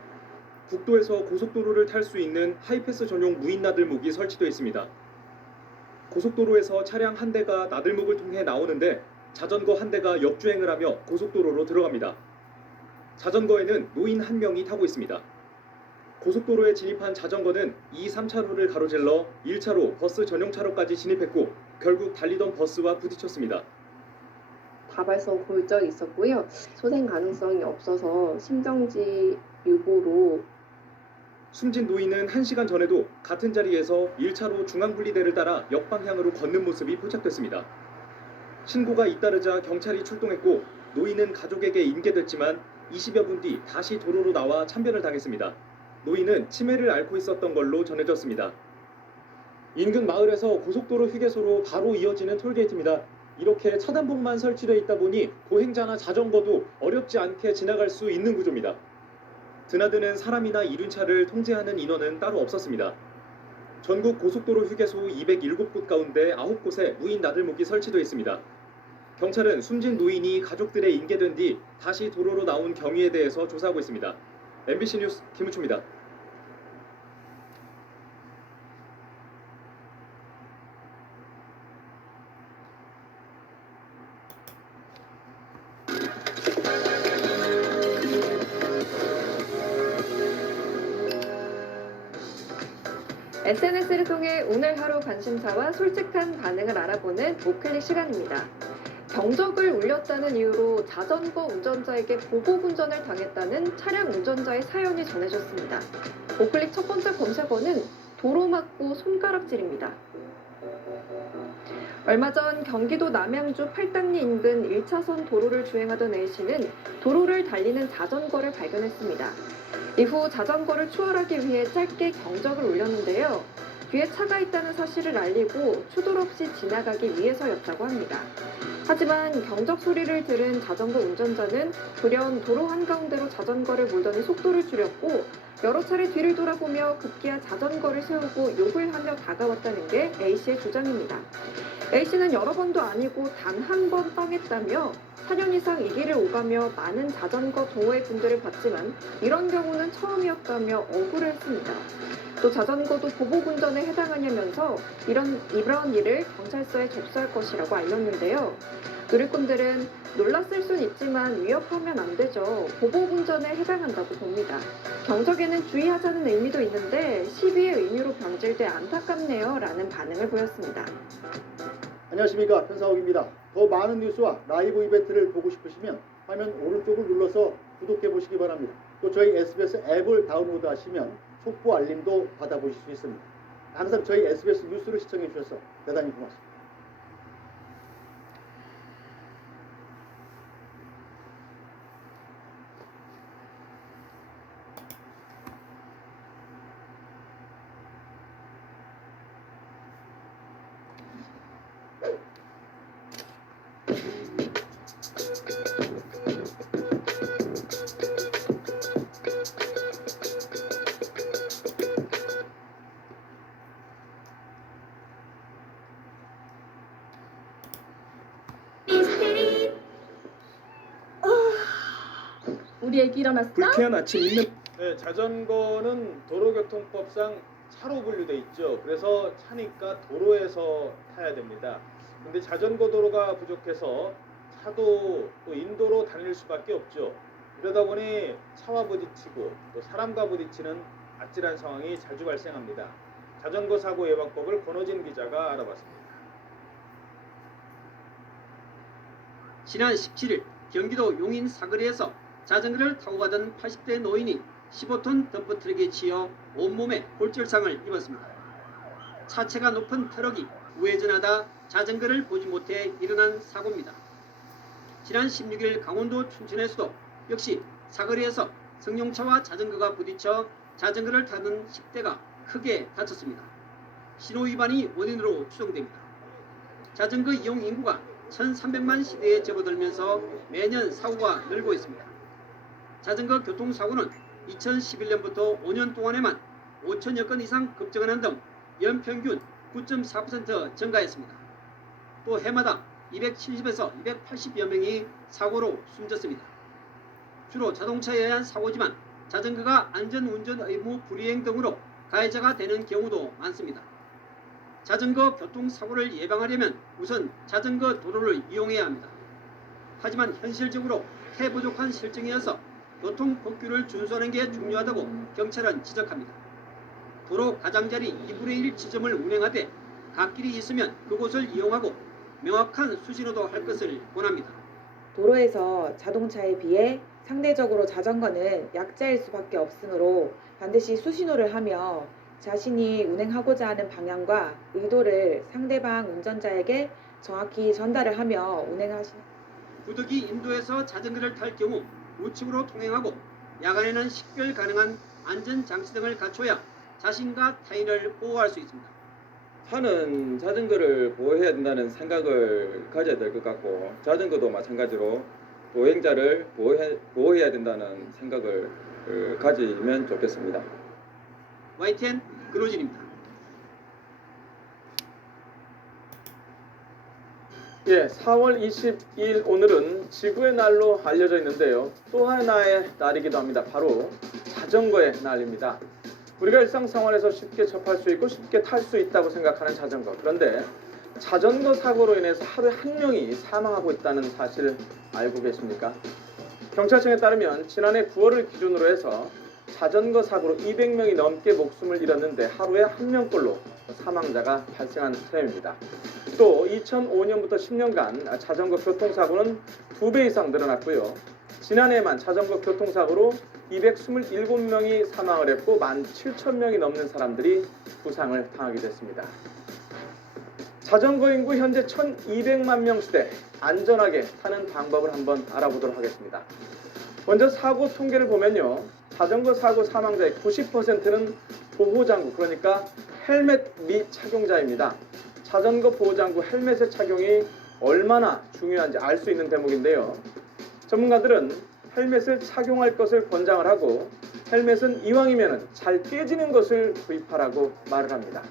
국도에서 고속도로를 탈 수 있는 하이패스 전용 무인 나들목이 설치되어 있습니다. 고속도로에서 차량 한 대가 나들목을 통해 나오는데 자전거 한 대가 역주행을 하며 고속도로로 들어갑니다. 자전거에는 노인 한 명이 타고 있습니다. 고속도로에 진입한 자전거는 2, 3차로를 가로질러 1차로 버스 전용 차로까지 진입했고 결국 달리던 버스와 부딪혔습니다. 다발성 골절이 있었고요. 소생 가능성이 없어서 심정지 유보로. 숨진 노인은 1시간 전에도 같은 자리에서 1차로 중앙분리대를 따라 역방향으로 걷는 모습이 포착됐습니다. 신고가 잇따르자 경찰이 출동했고 노인은 가족에게 인계됐지만 20여 분 뒤 다시 도로로 나와 참변을 당했습니다. 노인은 치매를 앓고 있었던 걸로 전해졌습니다. 인근 마을에서 고속도로 휴게소로 바로 이어지는 톨게이트입니다. 이렇게 차단봉만 설치되어 있다 보니 보행자나 자전거도 어렵지 않게 지나갈 수 있는 구조입니다. 드나드는 사람이나 이륜차를 통제하는 인원은 따로 없었습니다. 전국 고속도로 휴게소 207곳 가운데 9곳에 무인 나들목이 설치되어 있습니다. 경찰은 숨진 노인이 가족들에 인계된 뒤 다시 도로로 나온 경위에 대해서 조사하고 있습니다. MBC 뉴스 김우초입니다. SNS를 통해 오늘 하루 관심사와 솔직한 반응을 알아보는 오클릭 시간입니다. 경적을 울렸다는 이유로 자전거 운전자에게 보복 운전을 당했다는 차량 운전자의 사연이 전해졌습니다. 오클릭 첫 번째 검색어는 도로 막고 손가락질입니다. 얼마 전 경기도 남양주 팔당리 인근 1차선 도로를 주행하던 A씨는 도로를 달리는 자전거를 발견했습니다. 이후 자전거를 추월하기 위해 짧게 경적을 울렸는데요. 뒤에 차가 있다는 사실을 알리고 추돌 없이 지나가기 위해서였다고 합니다. 하지만 경적 소리를 들은 자전거 운전자는 불현 도로 한가운데로 자전거를 몰더니 속도를 줄였고 여러 차례 뒤를 돌아보며 급기야 자전거를 세우고 욕을 하며 다가왔다는 게 A씨의 주장입니다. A씨는 여러 번도 아니고 단 한 번 빵했다며 4년 이상 이 길을 오가며 많은 자전거 동호회 분들을 봤지만 이런 경우는 처음이었다며 억울해했습니다. 또 자전거도 보복 운전에 해당하냐면서 이런 일을 경찰서에 접수할 것이라고 알렸는데요. 누리꾼들은 놀랐을 순 있지만 위협하면 안 되죠. 보복 운전에 해당한다고 봅니다. 경적에는 주의하자는 의미도 있는데 시비의 의미로 변질돼 안타깝네요 라는 반응을 보였습니다. 안녕하십니까, 편사옥입니다. 더 많은 뉴스와 라이브 이벤트를 보고 싶으시면 화면 오른쪽을 눌러서 구독해 보시기 바랍니다. 또 저희 SBS 앱을 다운로드 하시면 속보 알림도 받아보실 수 있습니다. 항상 저희 SBS 뉴스를 시청해 주셔서 대단히 고맙습니다. 우리에게 일어났어? 불쾌한 아침 있는 네, 자전거는 도로교통법상 차로 분류돼 있죠. 그래서 차니까 도로에서 타야 됩니다. 근데 자전거 도로가 부족해서 차도 또 인도로 다닐 수밖에 없죠. 이러다 보니 차와 부딪히고 또 사람과 부딪히는 아찔한 상황이 자주 발생합니다. 자전거 사고 예방법을 권호진 기자가 알아봤습니다. 지난 17일 경기도 용인 사거리에서 자전거를 타고 가던 80대 노인이 15톤 덤프트럭에 치여 온몸에 골절상을 입었습니다. 차체가 높은 트럭이 우회전하다 자전거를 보지 못해 일어난 사고입니다. 지난 16일 강원도 춘천에서도 역시 사거리에서 승용차와 자전거가 부딪혀 자전거를 타는 10대가 크게 다쳤습니다. 신호위반이 원인으로 추정됩니다. 자전거 이용 인구가 1300만 시대에 접어들면서 매년 사고가 늘고 있습니다. 자전거 교통사고는 2011년부터 5년 동안에만 5천여 건 이상 급증하는 등 연평균 9.4% 증가했습니다. 또 해마다 270에서 280여 명이 사고로 숨졌습니다. 주로 자동차에 의한 사고지만 자전거가 안전운전 의무 불이행 등으로 가해자가 되는 경우도 많습니다. 자전거 교통사고를 예방하려면 우선 자전거 도로를 이용해야 합니다. 하지만 현실적으로 태부족한 실정이어서 교통법규를 준수하는 게 중요하다고 경찰은 지적합니다. 도로 가장자리 2분의 1 지점을 운행하되 갓길이 있으면 그곳을 이용하고 명확한 수신호도 할 것을 권합니다. 도로에서 자동차에 비해 상대적으로 자전거는 약자일 수밖에 없으므로 반드시 수신호를 하며 자신이 운행하고자 하는 방향과 의도를 상대방 운전자에게 정확히 전달을 하며 운행하시는 부득이 인도에서 자전거를 탈 경우 우측으로 통행하고 야간에는 식별 가능한 안전장치 등을 갖춰야 자신과 타인을 보호할 수 있습니다. 차는 자전거를 보호해야 된다는 생각을 가져야 될 것 같고 자전거도 마찬가지로 보행자를 보호해야 된다는 생각을 가지면 좋겠습니다. YTN 근호진입니다. 예, 4월 22일 오늘은 지구의 날로 알려져 있는데요. 또 하나의 날이기도 합니다. 바로 자전거의 날입니다. 우리가 일상생활에서 쉽게 접할 수 있고 쉽게 탈 수 있다고 생각하는 자전거. 그런데 자전거 사고로 인해서 하루에 한 명이 사망하고 있다는 사실 알고 계십니까? 경찰청에 따르면 지난해 9월을 기준으로 해서 자전거 사고로 200명이 넘게 목숨을 잃었는데 하루에 한 명꼴로 사망자가 발생한 셈입니다. 또 2005년부터 10년간 자전거 교통사고는 2배 이상 늘어났고요. 지난해에만 자전거 교통사고로 227명이 사망을 했고 17,000명이 넘는 사람들이 부상을 당하게 됐습니다. 자전거 인구 현재 1,200만 명 시대 안전하게 타는 방법을 한번 알아보도록 하겠습니다. 먼저 사고 통계를 보면요. 자전거 사고 사망자의 90%는 보호장구, 그러니까 헬멧 미착용자입니다. 자전거 보호장구 헬멧의 착용이 얼마나 중요한지 알 수 있는 대목인데요. 전문가들은 헬멧을 착용할 것을 권장을 하고 헬멧은 이왕이면 잘 깨지는 것을 구입하라고 말을 합니다.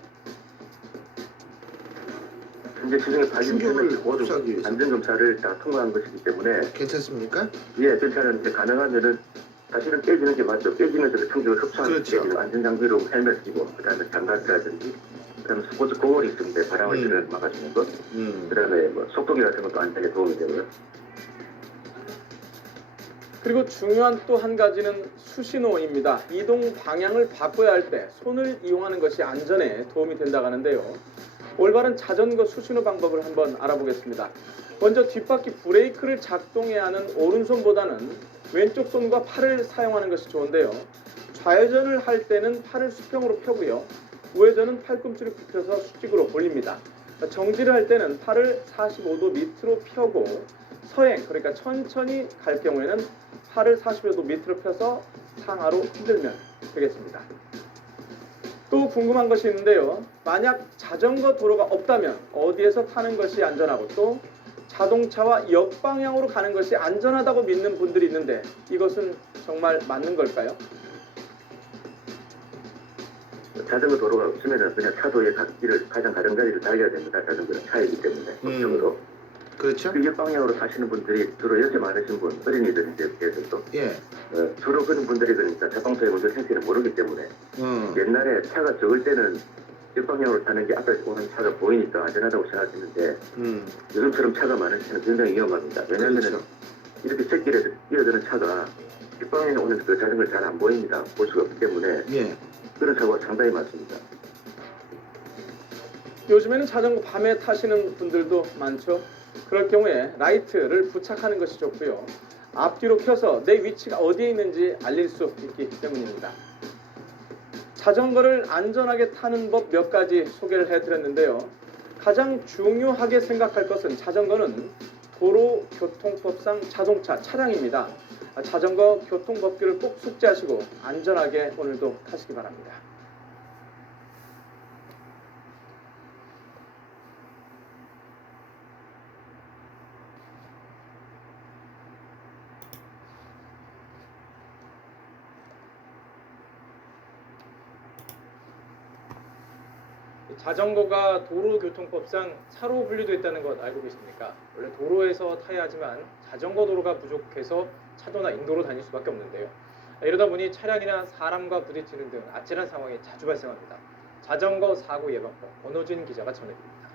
현재 시중에 팔린 헬멧 모두 안전검사를 다 통과한 것이기 때문에 괜찮습니까? 예, 괜찮은 이제 가능하면은 사실은 깨지는 게 맞죠. 깨지는 데를 충격을 흡수하는 깨지는 안전장비로 헬멧 끼고 그다음에 장갑이라든지 그다음에 스포츠 고글이 있습니다. 바람을 막아주는 것. 그다음에 뭐 속도기 같은 것도 안전에 도움이 되고요. 그리고 중요한 또 한 가지는 수신호입니다. 이동 방향을 바꿔야 할 때 손을 이용하는 것이 안전에 도움이 된다고 하는데요. 올바른 자전거 수신호 방법을 한번 알아보겠습니다. 먼저 뒷바퀴 브레이크를 작동해야 하는 오른손보다는 왼쪽 손과 팔을 사용하는 것이 좋은데요. 좌회전을 할 때는 팔을 수평으로 펴고요. 우회전은 팔꿈치를 굽혀서 수직으로 올립니다. 정지를 할 때는 팔을 45도 밑으로 펴고 서행, 그러니까 천천히 갈 경우에는 팔을 45도 밑으로 펴서 상하로 흔들면 되겠습니다. 또 궁금한 것이 있는데요. 만약 자전거 도로가 없다면 어디에서 타는 것이 안전하고 또 자동차와 역방향으로 가는 것이 안전하다고 믿는 분들이 있는데 이것은 정말 맞는 걸까요? 자전거 도로가 없으면 그냥 차도의 갓길을 가장 가장자리를 달려야 됩니다. 자전거는 차이기 때문에 법적으로. 그렇죠. 그 옆방향으로 사시는 분들이 주로 연세 많으신 분, 어린이들인데 대해서도 예. 주로 그런 분들이 그러니까 자동차의 운전 행태를 모르기 때문에 옛날에 차가 적을 때는 옆방향으로 타는 게 앞에 오는 차가 보이니까 안전하다고 생각했는데 요즘처럼 차가 많은 차는 굉장히 위험합니다. 왜냐하면 그렇죠. 이렇게 새길에 뛰어드는 차가 옆방향에 오는 그 자전거 잘 안 보입니다. 볼 수가 없기 때문에 예. 그런 사고가 상당히 많습니다. 요즘에는 자전거 밤에 타시는 분들도 많죠. 그럴 경우에 라이트를 부착하는 것이 좋고요. 앞뒤로 켜서 내 위치가 어디에 있는지 알릴 수 있기 때문입니다. 자전거를 안전하게 타는 법 몇 가지 소개를 해드렸는데요. 가장 중요하게 생각할 것은 자전거는 도로교통법상 자동차, 차량입니다. 자전거 교통법규를 꼭 숙지하시고 안전하게 오늘도 타시기 바랍니다. 자전거가 도로교통법상 차로 분류됐다는 것 알고 계십니까? 원래 도로에서 타야 하지만 자전거 도로가 부족해서 차도나 인도로 다닐 수밖에 없는데요. 이러다 보니 차량이나 사람과 부딪히는 등 아찔한 상황이 자주 발생합니다. 자전거 사고 예방법 권호진 기자가 전해드립니다.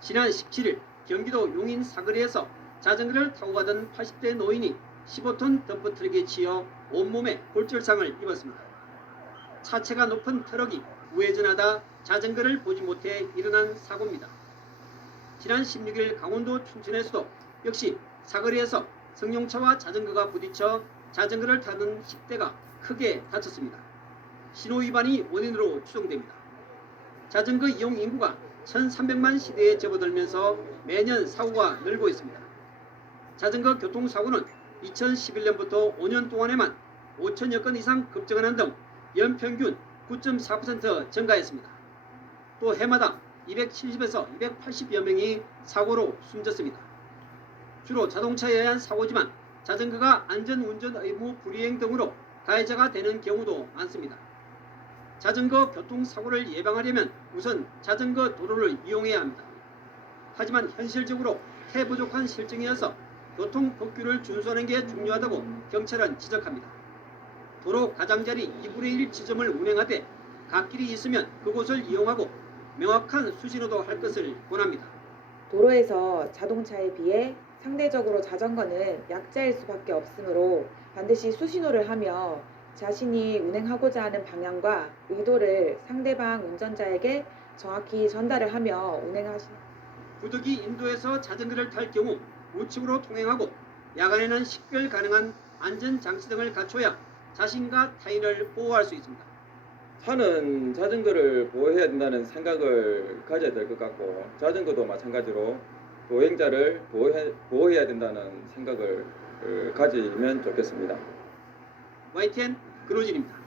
지난 17일 경기도 용인 사거리에서 자전거를 타고 가던 80대 노인이 15톤 덤프트럭에 치여 온몸에 골절상을 입었습니다. 차체가 높은 트럭이 우회전하다 자전거를 보지 못해 일어난 사고입니다. 지난 16일 강원도 춘천에서도 역시 사거리에서 승용차와 자전거가 부딪혀 자전거를 타던 10대가 크게 다쳤습니다. 신호위반이 원인으로 추정됩니다. 자전거 이용 인구가 1300만 시대에 접어들면서 매년 사고가 늘고 있습니다. 자전거 교통사고는 2011년부터 5년 동안에만 5천여 건 이상 급증하는 등 연평균 9.4% 증가했습니다. 또 해마다 270에서 280여 명이 사고로 숨졌습니다. 주로 자동차에 의한 사고지만 자전거가 안전운전 의무 불이행 등으로 가해자가 되는 경우도 많습니다. 자전거 교통사고를 예방하려면 우선 자전거 도로를 이용해야 합니다. 하지만 현실적으로 태부족한 실정이어서 교통법규를 준수하는 게 중요하다고 경찰은 지적합니다. 도로 가장자리 2분의 1 지점을 운행하되 갓길이 있으면 그곳을 이용하고 명확한 수신호도 할 것을 권합니다. 도로에서 자동차에 비해 상대적으로 자전거는 약자일 수밖에 없으므로 반드시 수신호를 하며 자신이 운행하고자 하는 방향과 의도를 상대방 운전자에게 정확히 전달을 하며 운행하시는 부득이 인도에서 자전거를 탈 경우 우측으로 통행하고 야간에는 식별 가능한 안전장치 등을 갖춰야 자신과 타인을 보호할 수 있습니다. 차는 자전거를 보호해야 된다는 생각을 가져야 될 것 같고 자전거도 마찬가지로 보행자를 보호해야 된다는 생각을 가지면 좋겠습니다. YTN 근호진입니다.